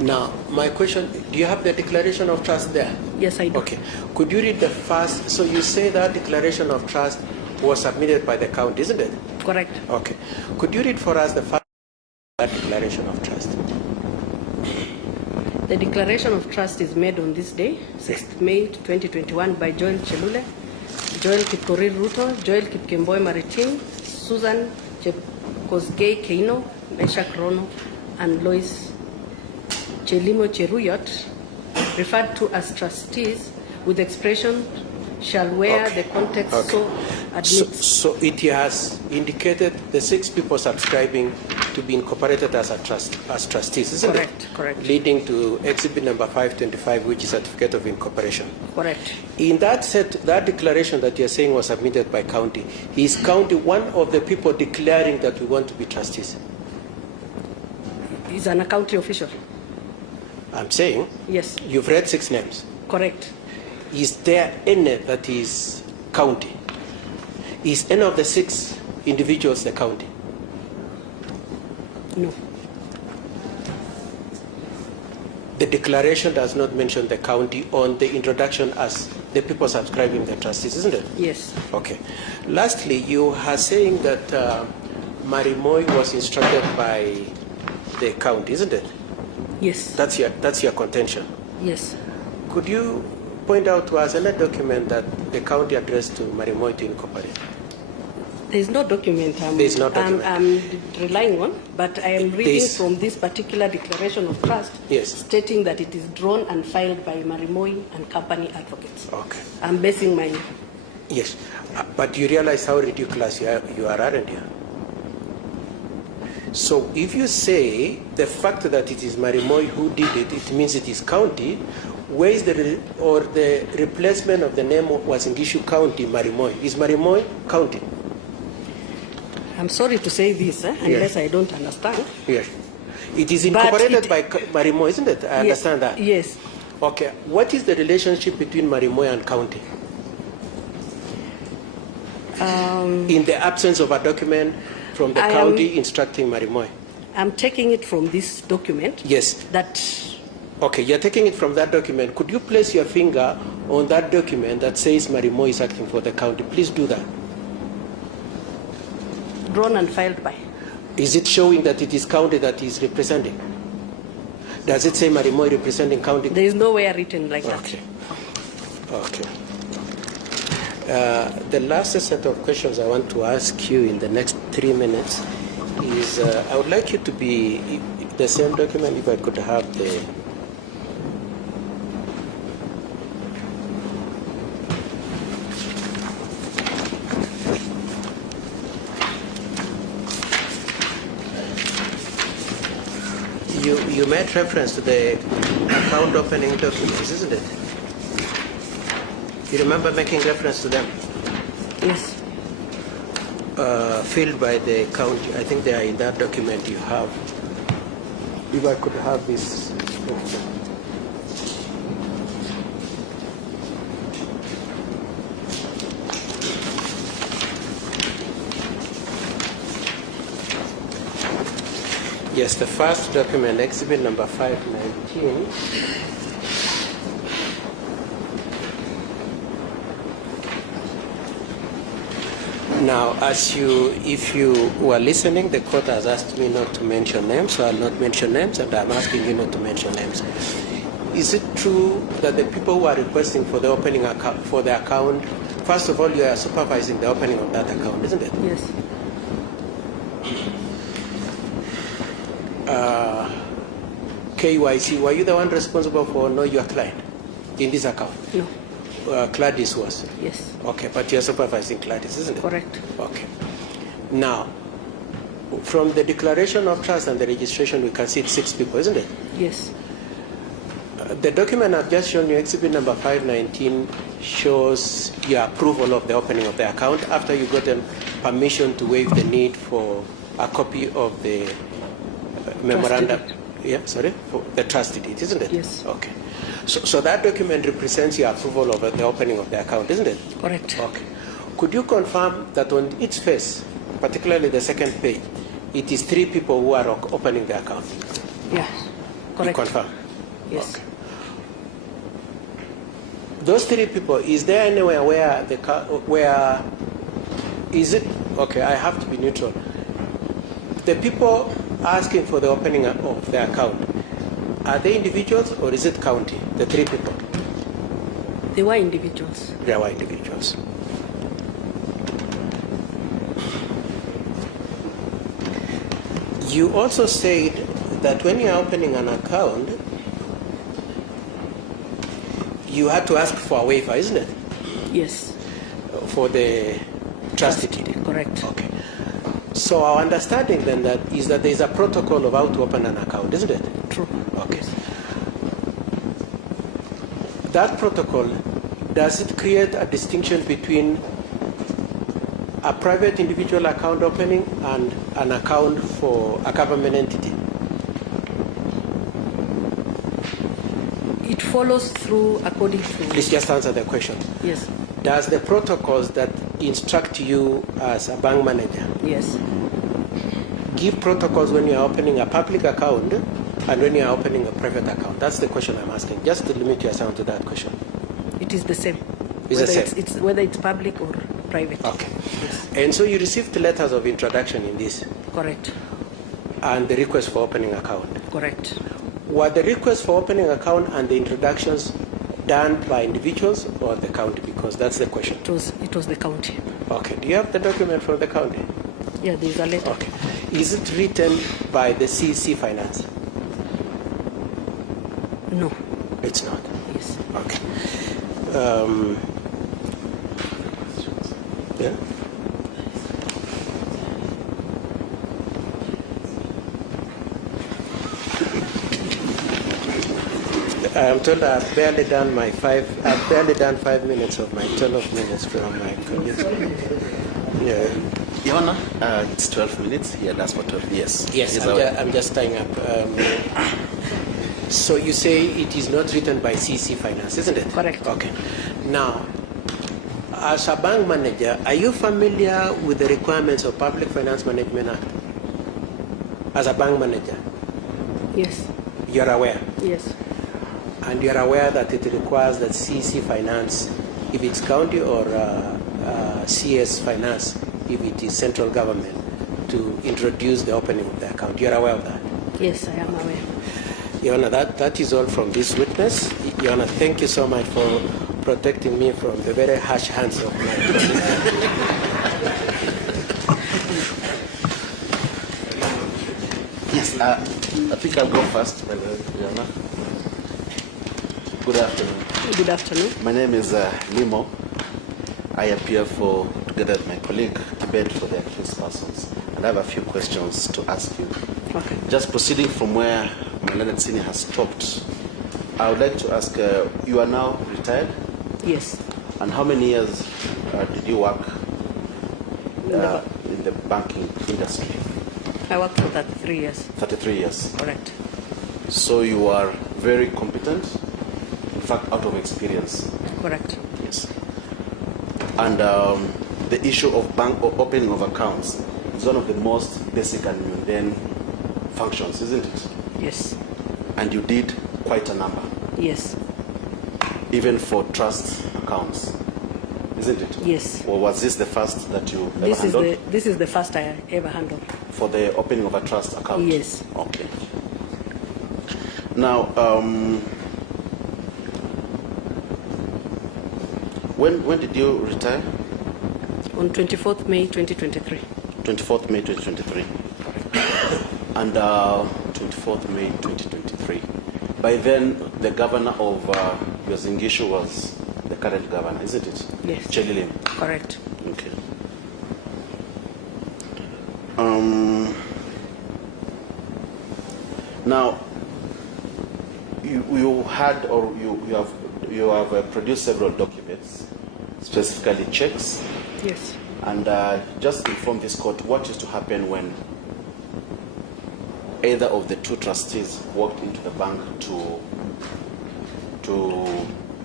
Now, my question, do you have the declaration of trust there? Yes, I do. Okay, could you read the first, so you say that declaration of trust was submitted by the county, isn't it? Correct. Okay, could you read for us the first declaration of trust? The declaration of trust is made on this day, 6th May 2021, by Joel Chelule, Joel Kipkorir Ruto, Joel Kipkemboi Maritim, Susan Chepkosgei Keino, Meshak Rono, and Lois Chelimo Cheruyot, referred to as trustees, with expression shall wear the context so admits. So it has indicated the 6 people subscribing to be incorporated as trustees, isn't it? Correct, correct. Leading to exhibit number 525, which is certificate of incorporation. Correct. In that that declaration that you're saying was submitted by county, is county one of the people declaring that we want to be trustees? He's an county official. I'm saying, Yes, you've read 6 names. correct. Is there any that is county? Is any of the 6 individuals the county? No. The declaration does not mention the county on the introduction as the people subscribing the trustees, isn't it? Yes. Okay. Lastly, you are saying that Marimoy was instructed by the county, isn't it? Yes. That's your contention. Yes. Could you point out to us any document that the county addressed to Marimoy to incorporate? There is no document There's no document. I'm relying on, but I am reading There's- from this particular declaration of trust, Yes. stating that it is drawn and filed by Marimoy and Company Advocates. Okay. I'm basing my... Yes. But you realize how ridiculous you are, aren't you? So if you say the fact that it is Marimoy who did it, it means it is county. Where is the replacement of the name of Uasin Gishu County, Marimoy? Is Marimoy county? I'm sorry to say this, unless I don't understand. Yes. It is incorporated by Marimoy, isn't it? I understand that. Yes. Okay. What is the relationship between Marimoy and county? In the absence of a document from the county instructing Marimoy. I'm taking it from this document. Yes. That Okay, you're taking it from that document. Could you place your finger on that document that says Marimoy is acting for the county? Please do that. drawn and filed by. Is it showing that it is county that is representing? Does it say Marimoy representing county? There is nowhere written like that. Okay. Okay. The last set of questions I want to ask you in the next 3 minutes is I would like you to be the same document, if I could have the... You made reference to the account opening documents, isn't it? You remember making reference to them? Yes. Filled by the county. I think they are in that document you have. If I could have this document. Yes, the first document, exhibit number 519. Now, if you were listening, the court has asked me not to mention names, so I'll not mention names, and I'm asking you not to mention names. Is it true that the people who are requesting for the opening account, for the account, first of all, you are supervising the opening of that account, isn't it? Yes. KYC, were you the one responsible for know your client in this account? No. Gladys was? Yes. Okay, but you're supervising Gladys, isn't it? Correct. Okay. Now, from the declaration of trust and the registration, we can see it's 6 people, isn't it? Yes. The document I've just shown you, exhibit number 519, shows your approval of the opening of the account after you got permission to waive the need for a copy of the memorandum. Trust deed. Yeah, sorry? For the trust deed, isn't it? Yes. Okay. So that document represents your approval of the opening of the account, isn't it? Correct. Okay. Could you confirm that on its face, particularly the second page, it is 3 people who are opening the account? Yeah. Correct. You confirm? Yes. Okay. Those 3 people, is there anywhere where is it? Okay, I have to be neutral. The people asking for the opening of the account, are they individuals or is it county? The 3 people? They were individuals. They were individuals. You also said that when you are opening an account, you had to ask for a waiver, isn't it? Yes. For the trust deed. Correct. Okay. So our understanding then is that there is a protocol of how to open an account, isn't it? True. Okay. That protocol, does it create a distinction between a private individual account opening and an account for a government entity? It follows through according to... Please just answer the question. Yes. Does the protocols that instruct you as a bank manager Yes. give protocols when you are opening a public account and when you are opening a private account? That's the question I'm asking. Just to limit yourself to that question. It is the same. It's the same. It's whether it's public or private. Okay. Yes. And so you received letters of introduction in this Correct. and the request for opening account. Correct. Were the requests for opening account and the introductions done by individuals or the county? Because that's the question. It was the county. Okay. Do you have the document from the county? Yeah, there's a letter. Okay. Is it written by the CC Finance? No. It's not. Yes. Okay. Yeah. I'm told I've barely done 5 minutes of my 12 minutes from my colleagues. Yeah. Your Honor, it's 12 minutes. He had asked for 12 years. Yes, I'm just tying up. So you say it is not written by CC Finance, isn't it? Correct. Okay. Now, as a bank manager, are you familiar with the requirements of Public Finance Management Act? As a bank manager, Yes. you're aware? Yes. And you're aware that it requires that CC Finance, if it's county, or CS Finance, if it is central government, to introduce the opening of the account. You're aware of that? Yes, I am aware. Your Honor, that is all from this witness. Your Honor, thank you so much for protecting me from the very harsh hands of my colleagues. Yes, I think I'll go first, by the way, Your Honor. Good afternoon. Good afternoon. My name is Limo. I appear together with my colleague, Tibet, for the accused persons. And I have a few questions to ask you. Okay. Just proceeding from where my learned senior has stopped, I would like to ask, you are now retired? Yes. And how many years did you work in the banking industry? I worked for 33 years. 33 years. Correct. So you are very competent, in fact, out of experience. Correct. Yes. And the issue of bank or opening of accounts is one of the most basic and mundane functions, isn't it? Yes. And you did quite a number, Yes. even for trust accounts, isn't it? Yes. Or was this the first that you ever handled? This is the first I ever handled. For the opening of a trust account? Yes. Okay. Now, when did you retire? On 24th May 2023. 24th May 2023. And 24th May 2023. By then, the governor of Uasin Gishu was the current governor, isn't it? Yes. Chelilim. Correct. Okay. Now, you had or you have produced several documents, specifically checks, Yes. and just inform this court what used to happen when either of the two trustees walked into the bank to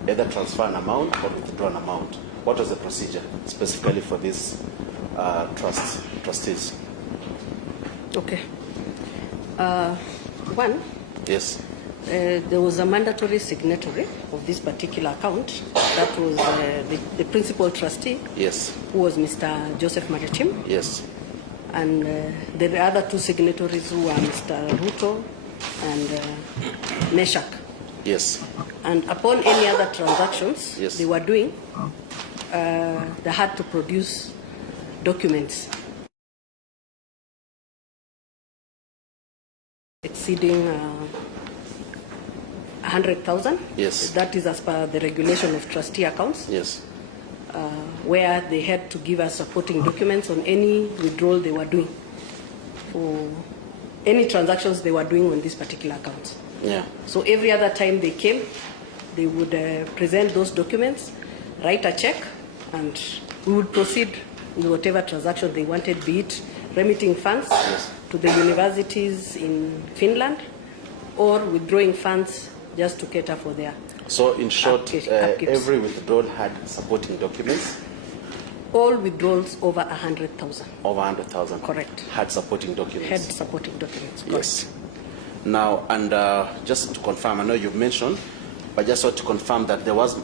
either transfer an amount or withdraw an amount. What was the procedure specifically for these trustees? Okay. One, Yes. there was a mandatory signatory of this particular account. That was the principal trustee, Yes. who was Mr. Joseph Maritim, Yes. and the other two signatories who were Mr. Ruto and Meshak. Yes. And upon any other transactions Yes. they were doing, they had to produce documents exceeding 100,000. Yes. That is as per the regulation of trustee accounts, Yes. where they had to give us supporting documents on any withdrawal they were doing, for any transactions they were doing on this particular account. Yeah. So every other time they came, they would present those documents, write a check, and we would proceed with whatever transaction they wanted, be it remitting funds to the universities in Finland or withdrawing funds just to cater for their So in short, upkeeps. every withdrawal had supporting documents. all withdrawals over 100,000. Over 100,000. Correct. Had supporting documents. Had supporting documents. Yes. Now, and just to confirm, I know you've mentioned, but just want to confirm that there was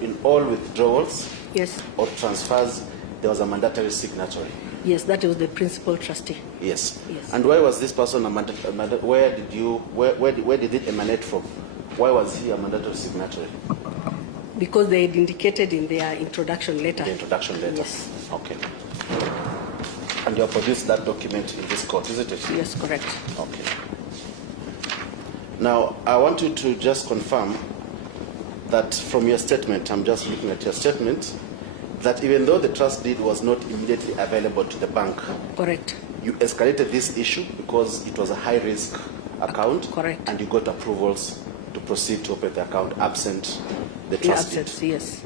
in all withdrawals Yes. or transfers, there was a mandatory signatory. Yes, that was the principal trustee. Yes. Yes. And why was this person a mandatory? Where did it emanate from? Why was he a mandatory signatory? Because they had indicated in their introduction letter. The introduction letter. Yes. Okay. And you have produced that document in this court, isn't it? Yes, correct. Okay. Now, I want you to just confirm that from your statement, I'm just looking at your statement, that even though the trust deed was not immediately available to the bank, Correct. you escalated this issue because it was a high-risk account. Correct. And you got approvals to proceed to open the account absent the In trust deed. absence, yes.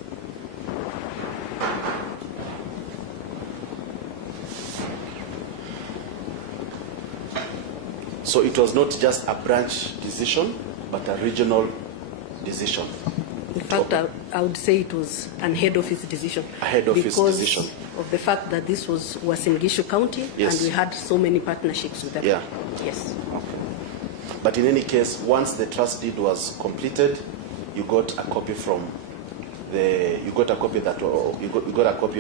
So it was not just a branch decision, but a regional decision. In fact, I would say it was an head office decision. A head office because decision. of the fact that this was Uasin Gishu County, Yes. and we had so many partnerships with them. Yeah. Yes. But in any case, once the trust deed was completed, you got a copy from you got a copy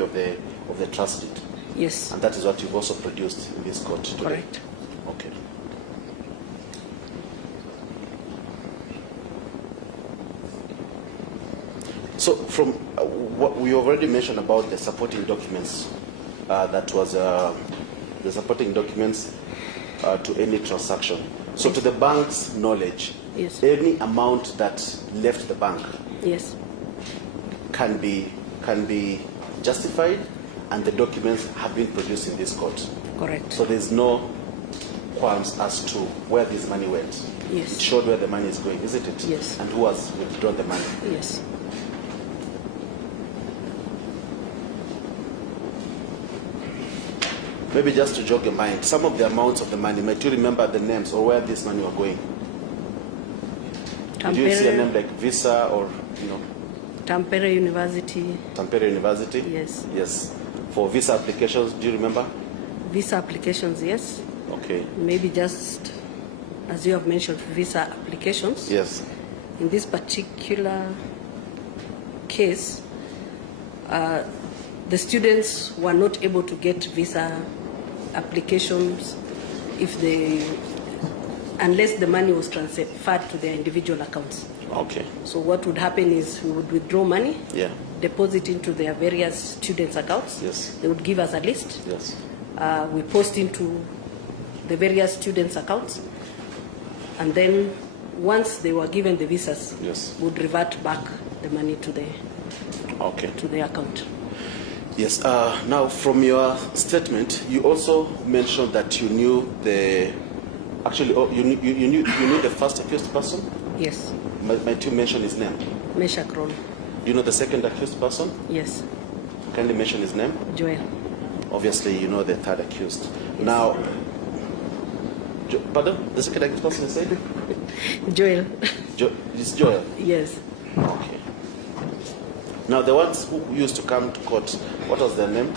of the trust deed, Yes. and that is what you've also produced in this court today. Correct. Okay. So from what we already mentioned about the supporting documents, that was the supporting documents to any transaction. So to the bank's knowledge, Yes. any amount that left the bank Yes. can be justified, and the documents have been produced in this court. Correct. So there's no qualms as to where this money went. Yes. It showed where the money is going, isn't it? Yes. And who has withdrawn the money. Yes. Maybe just to jog your mind, some of the amounts of the money, might you remember the names or where this money were going? Did you see a name like Visa or, Tampere University. Tampere University? Yes. Yes. For visa applications, do you remember? Visa applications, yes. Okay. Okay. Maybe just, as you have mentioned, visa applications. Yes. In this particular case, the students were not able to get visa applications unless the money was transferred to their individual accounts. Okay. So what would happen is we would withdraw money, Yeah. deposit into their various students' accounts. Yes. They would give us a list. Yes. We post into the various students' accounts, and then once they were given the visas, Yes. would revert back the money to Okay. the account. Yes. Now, from your statement, you also mentioned that you knew you knew the first accused person. Yes. Might you mention his name? Meshach Ron. Do you know the second accused person? Yes. Kindly mention his name. Joel. Obviously, you know the third accused. Now, pardon? The second accused person is said? Joel. It's Joel. Yes. Okay. Now, the ones who used to come to court, what was their name?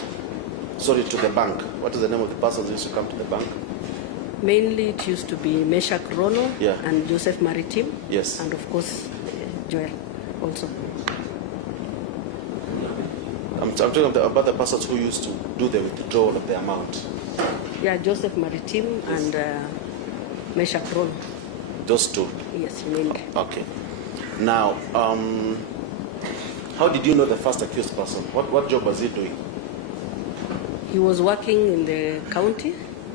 Sorry, to the bank. What is the name of the persons who used to come to the bank? Mainly it used to be Meshach Rono Yeah. and Joseph Maritim. Yes. And of course, Joel also. I'm talking about the persons who used to do the withdrawal of the amount. Yeah, Joseph Maritim and Meshach Rono. Those two. Yes, mainly. Okay. Now, how did you know the first accused person? What job was he doing? He was working in the county.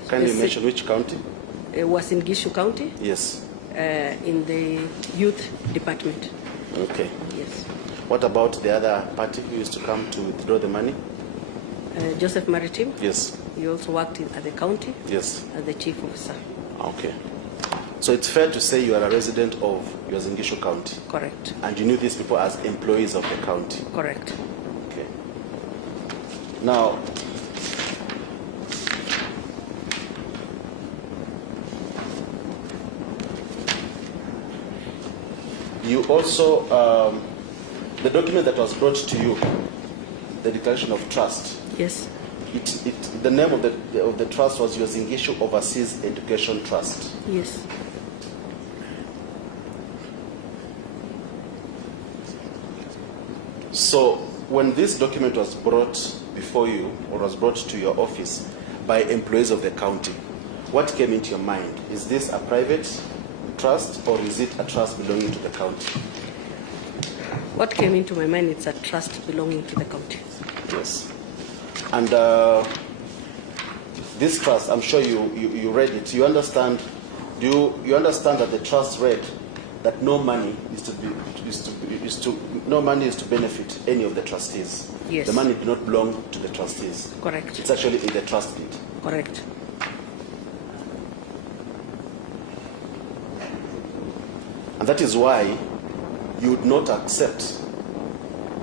Kindly mention which county? Uasin Gishu County, Yes. in the youth department. Okay. Yes. What about the other party who used to come to withdraw the money? Joseph Maritim, Yes. he also worked at the county Yes. as the chief officer. Okay. So it's fair to say you are a resident of Uasin Gishu County, Correct. and you knew these people as employees of the county. Correct. Okay. Now, you also, the document that was brought to you, the Declaration of Trust, Yes. the name of the trust was Uasin Gishu Overseas Education Trust. Yes. So when this document was brought before you, or was brought to your office by employees of the county, what came into your mind? Is this a private trust, or is it a trust belonging to the county? What came into my mind, it's a trust belonging to the county. Yes. And this trust, I'm sure you read it. You understand? You understand that the trust read that no money is to benefit any of the trustees. Yes. The money did not belong to the trustees. Correct. It's actually in the trust deed. Correct. And that is why you would not accept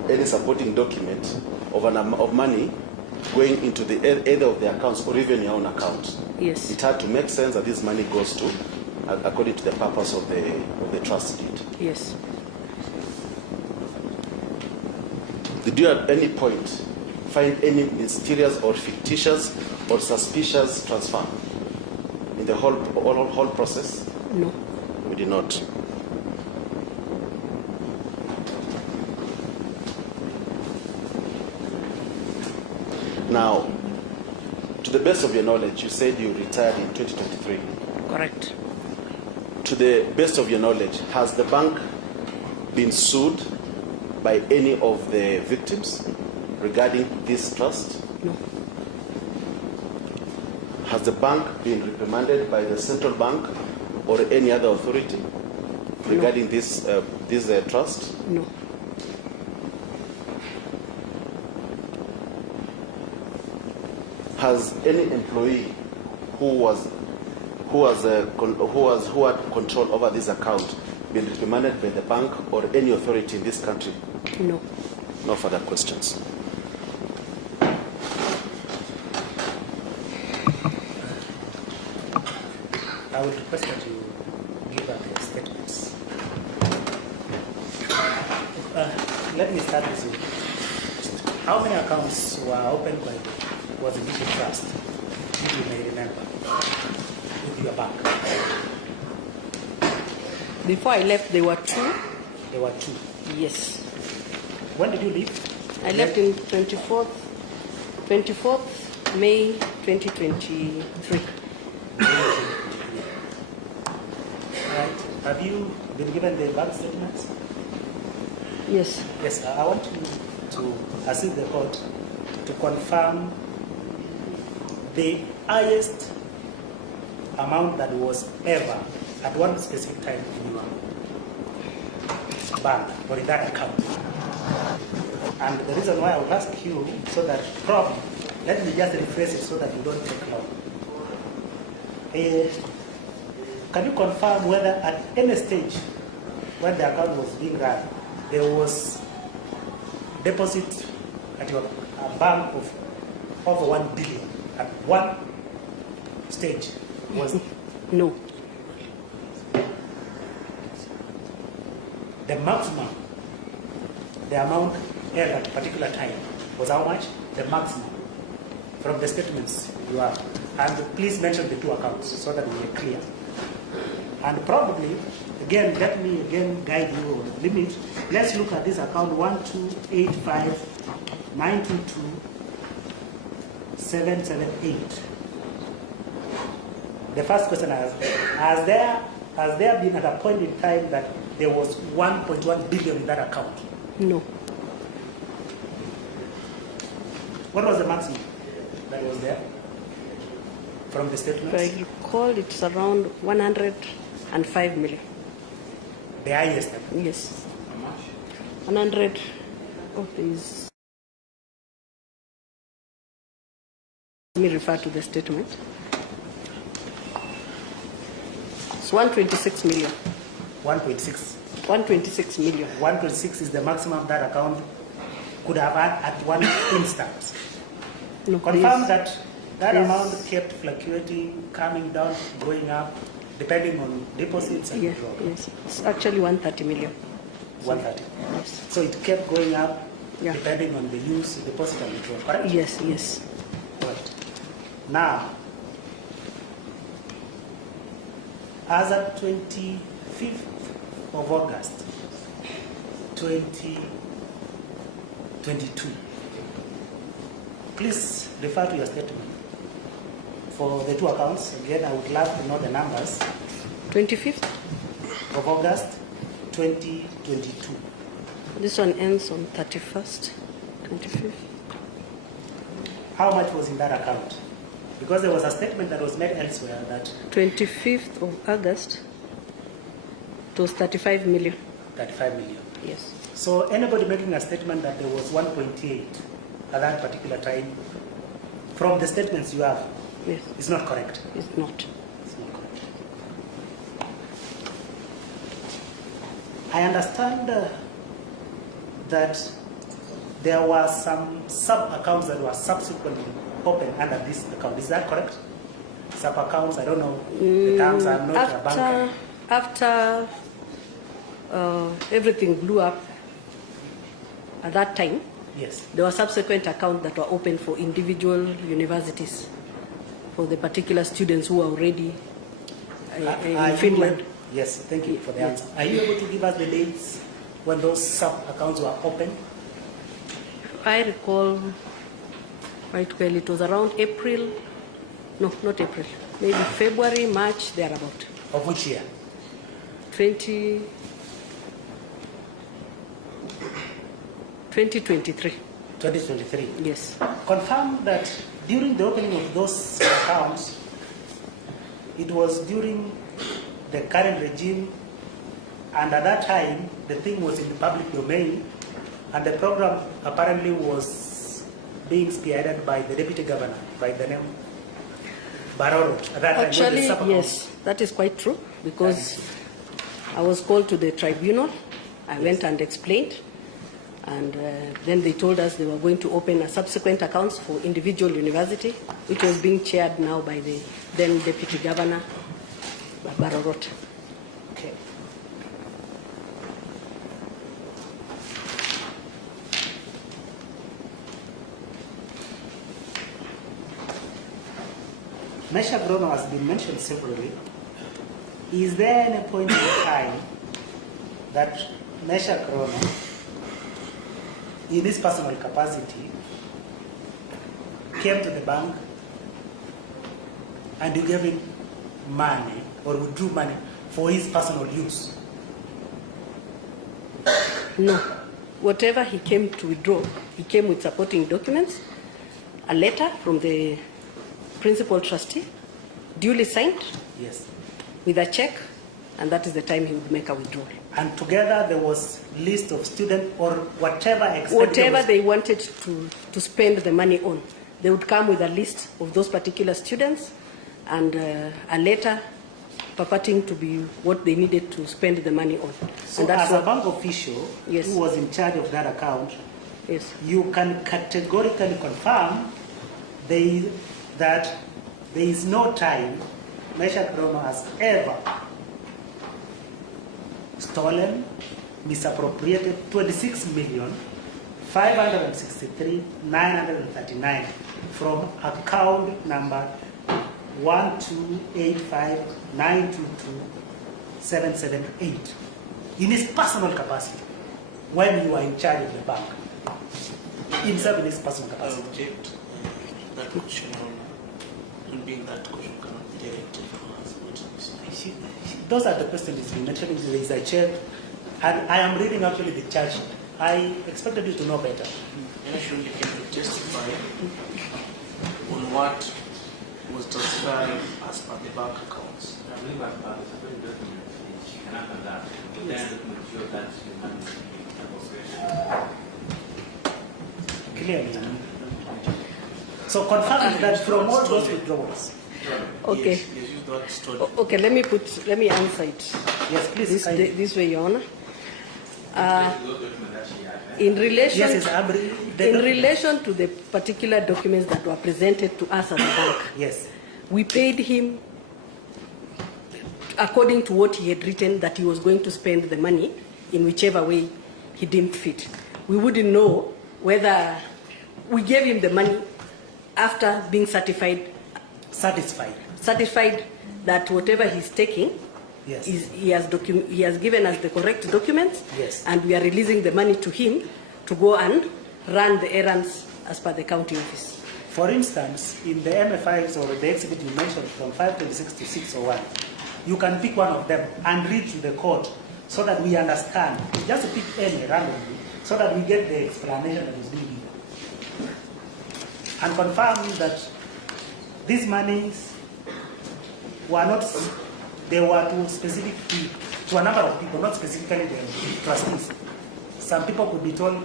any supporting document of money going into either of the accounts or even your own account. Yes. It had to make sense that this money goes to, according to the purpose of the trust deed. Yes. Did you at any point find any mysterious or fictitious or suspicious transfer in the whole process? No. We did not. Now, to the best of your knowledge, you said you retired in 2023. Correct. To the best of your knowledge, has the bank been sued by any of the victims regarding this trust? No. Has the bank been reprimanded by the central bank or any other authority regarding this trust? No. Has any employee who had control over this account been reprimanded by the bank or any authority in this country? No. No further questions. I would request that you give up your statements. Let me start with you. How many accounts were opened by the Uasin Gishu Trust, if you may remember? with your bank? Before I left, there were two. There were two. Yes. When did you leave? I left in 24th May 2023. Right. Have you been given the bank statements? Yes. Yes, I want you to assist the court to confirm the highest amount that was ever at one specific time in your bank or in that account. And the reason why I would ask you, so that probably, let me just rephrase it so that you don't take long. Can you confirm whether at any stage when the account was being run, there was deposit at your bank of over 1 billion at one stage? Was No. the maximum, the amount held at a particular time was how much? The maximum from the statements you have. And please mention the two accounts so that we are clear. And probably, again, let me again guide you on the limit. Let's look at this account 12859227778. The first question is, has there been at a point in time that there was 1.1 billion in that account? No. What was the maximum that was there from the If statements? I recall, it's around 105 million. The highest. Yes. 100 of these. Let me refer to the statement. It's 126 million. 1.6. 126 million. 1.6 is the maximum that account could have had at one instance. No, Confirm please. that Yes. amount kept fluctuating, coming down, going up, depending on deposits and Yeah, withdrawal. yes. It's actually 130 million. 130. Yes. So it kept going up, Yeah. depending on the use, deposit and withdrawal, correct? Yes, yes. Right. Now, as at 25th of August 2022, please refer to your statement. For the two accounts, again, I would love to know the numbers 25th. of August 2022. This one ends on 31st. 25th. How much was in that account? Because there was a statement that was made elsewhere that 25th of August, it was 35 million. 35 million. Yes. So anybody making a statement that there was 1.8 at that particular time, from the statements you have, Yes. is not correct. It's not. It's not correct. I understand that there were some sub-accounts that were subsequently opened under this account. Is that correct? Sub-accounts, I don't know the terms, I'm not a banker. After everything blew up at that time, Yes. there were subsequent accounts that were opened for individual universities for the particular students who are already Are in you Finland. able- Yes, thank you for the Yes. answer. Are you able to give us the dates when those sub-accounts were opened? I recall quite well, it was around April, no, not April, maybe February, March, thereabout. Of which year? 2023. 2023. Yes. Confirm that during the opening of those accounts, it was during the current regime, and at that time, the thing was in the public domain, and the program apparently was being spearheaded by the deputy governor, by the name Barorot. At that time, when the Actually, sub-accounts- yes, that is quite true because I was called to the tribunal. I went and explained, and then they told us they were going to open a subsequent accounts for individual university, which was being chaired now by the then deputy governor, Barorot. Okay. Mesha Grono has been mentioned separately. Is there any point in time that Mesha Grono, in his personal capacity, came to the bank and you gave him money or withdrew money for his personal use? No. Whatever he came to withdraw, he came with supporting documents, a letter from the principal trustee, duly signed, Yes. with a check, and that is the time he would make a withdrawal. And together there was list of students or whatever expenditure Whatever was- they wanted to spend the money on, they would come with a list of those particular students and a letter purporting to be what they needed to spend the money on. So and that's as a what, bank official Yes. who was in charge of that account, yes. you can categorically confirm that there is no time Mesha Grono has ever stolen, misappropriated 26,563,939 from account number 12859222778 in his personal capacity when you are in charge of the bank. Himself in his personal I capacity. object that question, Your Honor. And being that question cannot be directed from us. Those are the questions he's been mentioning. There is a check, and I am reading actually the charge sheet. I expected you to know better. Actually, can you testify on what was transferred as per the bank accounts? I believe as part of the supporting document, she can have that. But then document show that the money was Clearly. So confirming that from all those withdrawals. Okay. Yes, yes, use that story. Okay, let me answer it Yes, please. this way, Your Honor. In relation, Yes, yes, in relation to the particular documents that were presented to us as a bank, yes. we paid him according to what he had written that he was going to spend the money in whichever way he deemed fit. We wouldn't know whether we gave him the money after being satisfied that whatever he's taking, Yes. he has given us the correct documents, Yes. and we are releasing the money to him to go and run the errands as per the county office. For instance, in the MFIs or the exhibit you mentioned from 526 to 601, you can pick one of them and read to the court so that we understand. Just pick any randomly so that we get the explanation that is being given. And confirm that these monies were not, they were to specific people, to a number of people, not specifically the trustees. Some people could be told,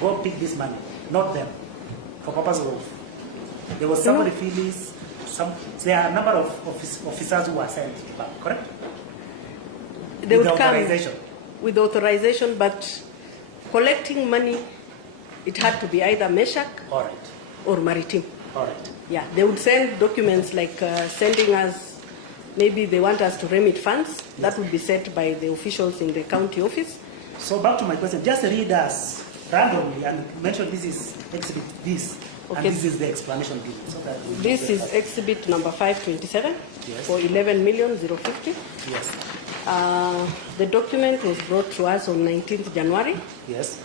go pick this money, not them, for purpose of, there was somebody feelings, there are a number of officers who were sent to the bank, correct? They With would come authorization. with authorization, but collecting money, it had to be either Meshach All right, or Maritime. all right. Yeah, they would send documents like sending us, maybe they want us to remit funds. That would be sent by the officials in the county office. So back to my question, just read us randomly and mention this is exhibit this, Okay. and this is the explanation given. So that we This get is that. exhibit number 527 Yes. for 11,050,000. Yes, The document was brought to us on 19th January, yes,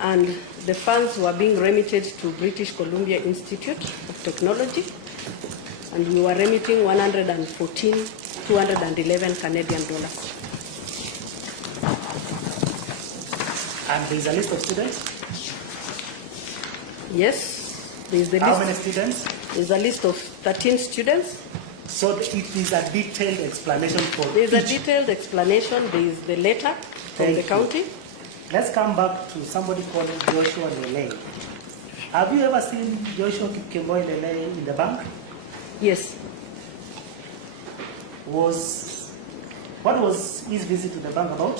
and the funds were being remitted to British Columbia Institute of Technology, and we were remitting 114,211 Canadian dollars. and there is a list of students. Yes, there is the How list. many students? There is a list of 13 students. So it is a detailed explanation for There is a each. detailed explanation. There is the letter from Thank the you. county. Let's come back to somebody called Joshua Lele. Have you ever seen Joshua Kipkemboi Lele in the bank? Yes, What was his visit to the bank about?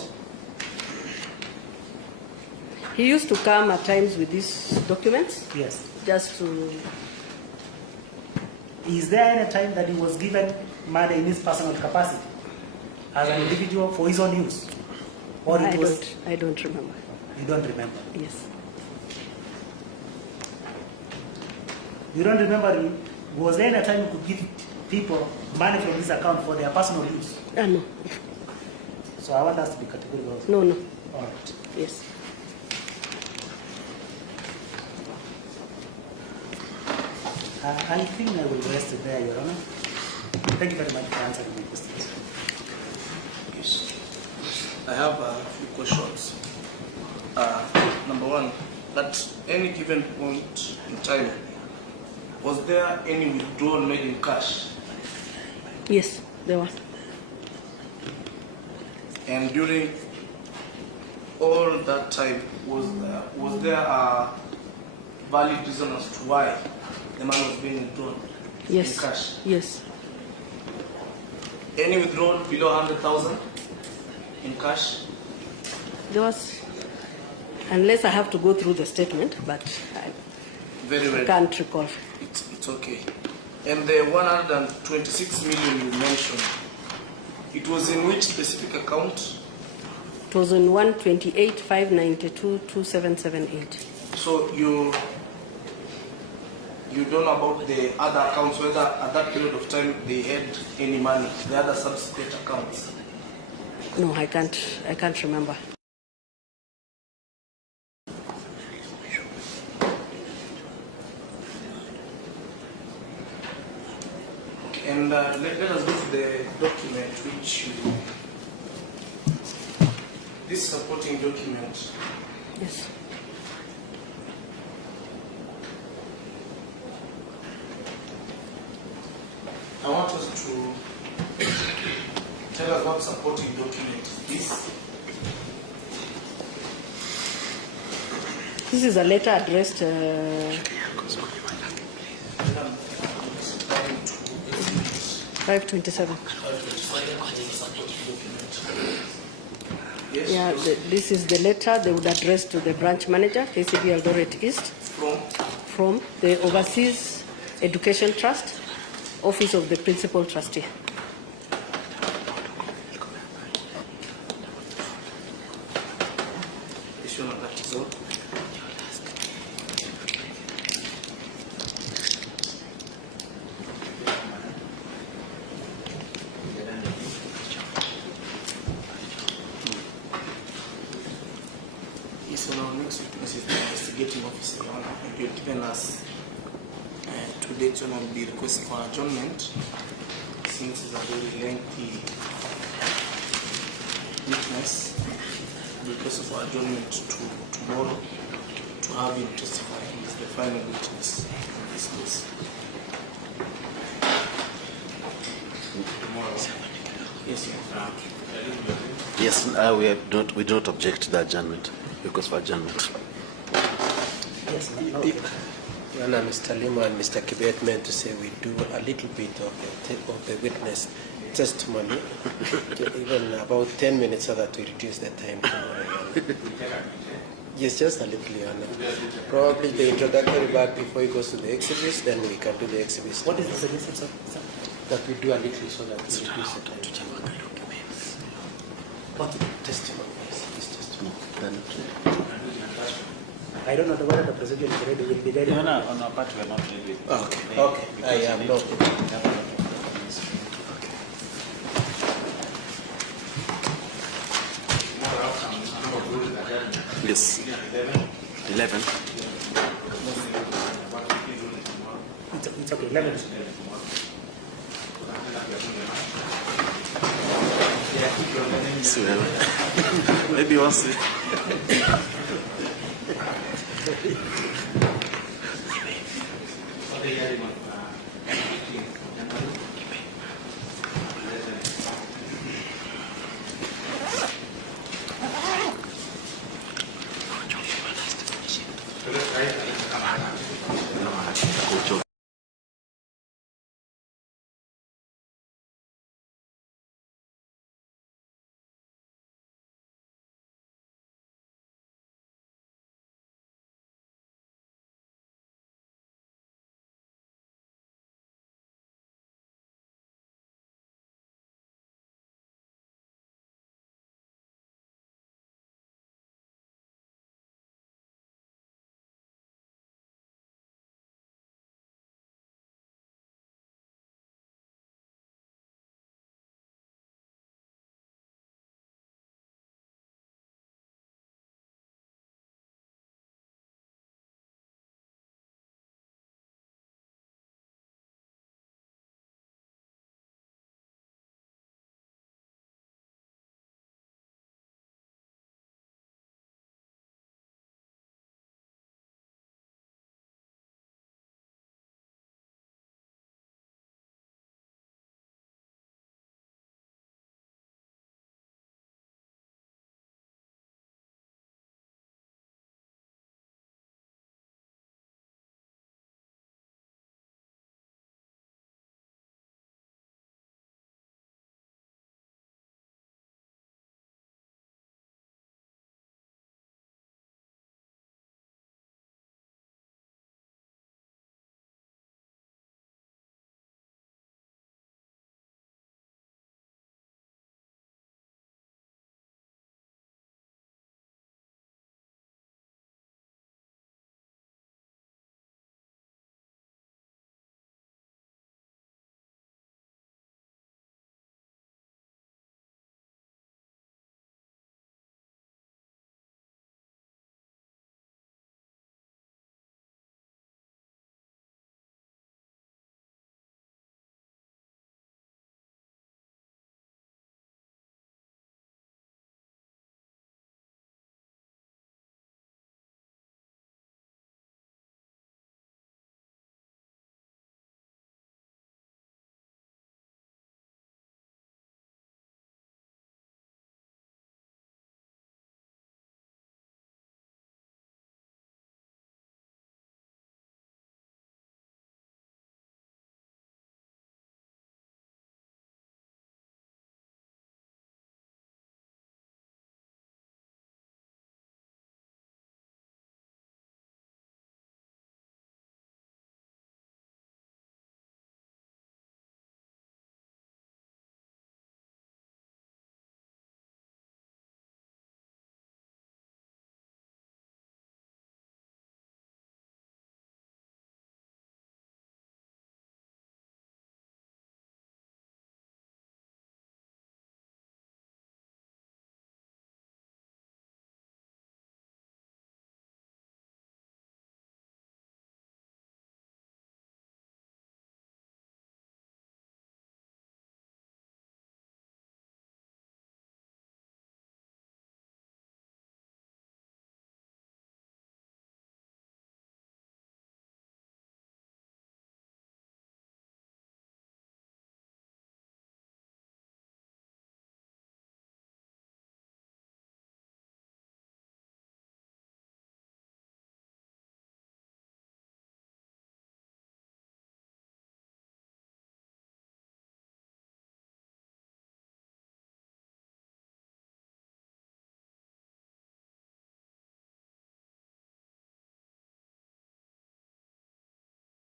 he used to come at times with these documents Yes. just to. Is there any time that he was given money in his personal capacity as an individual for his own use? Or it was, I don't remember. you don't remember? Yes. You don't remember Was there any time you could give people money from this account for their personal use? No. So I want us to be categorical. No. All right. Yes. I think I will rest it there, Your Honor. Thank you very much for answering my questions. Yes. I have a few questions. Number one, at any given point in time, was there any withdrawal made in cash? Yes, there was. And during all that time, was there a valid reason as to why the money was being withdrawn Yes. in cash? Yes. Any withdrawal below 100,000 in cash? There was, unless I have to go through the statement, but I Very well. can't recall. It's okay. And the 126 million you mentioned, it was in which specific account? It was in 128,592,2778. So you don't know about the other accounts, whether at that period of time they had any money, the other subsequent accounts? No, I can't remember. And let us go to the document which you, this supporting document. Yes. I want us to tell us what supporting document is. This is a letter addressed 527. Yes. Yeah, this is the letter they would address to the branch manager, KCB Eldoret East, from the Overseas Education Trust, Office of the Principal Trustee. Issue on that is all. Yes, so our next witness is the investigating officer, Your Honor, and you've given us 2 dates when I will be requesting for adjournment, since it's a very lengthy witness. Request for adjournment to tomorrow to have him testify. He is the final witness in this case. Tomorrow. Yes, Your Honor. Yes, we do not object to the adjournment. Request for adjournment. Yes, no. Yana, Mr. Limo and Mr. Kibet meant to say we do a little bit of the witness testimony, even about 10 minutes so that we reduce the time tomorrow. Yes, just a little, Yana. Probably the introductory part before he goes to the exhibits, then we can do the exhibits. What is the suggestion, sir? That we do a little so that we reduce the time. What? Testimony, yes, his testimony. I don't know whether the procedure is ready. Will be ready. No, on our part we are not ready. Okay, I have no. Yes. 11. It's okay. 11. So, maybe once.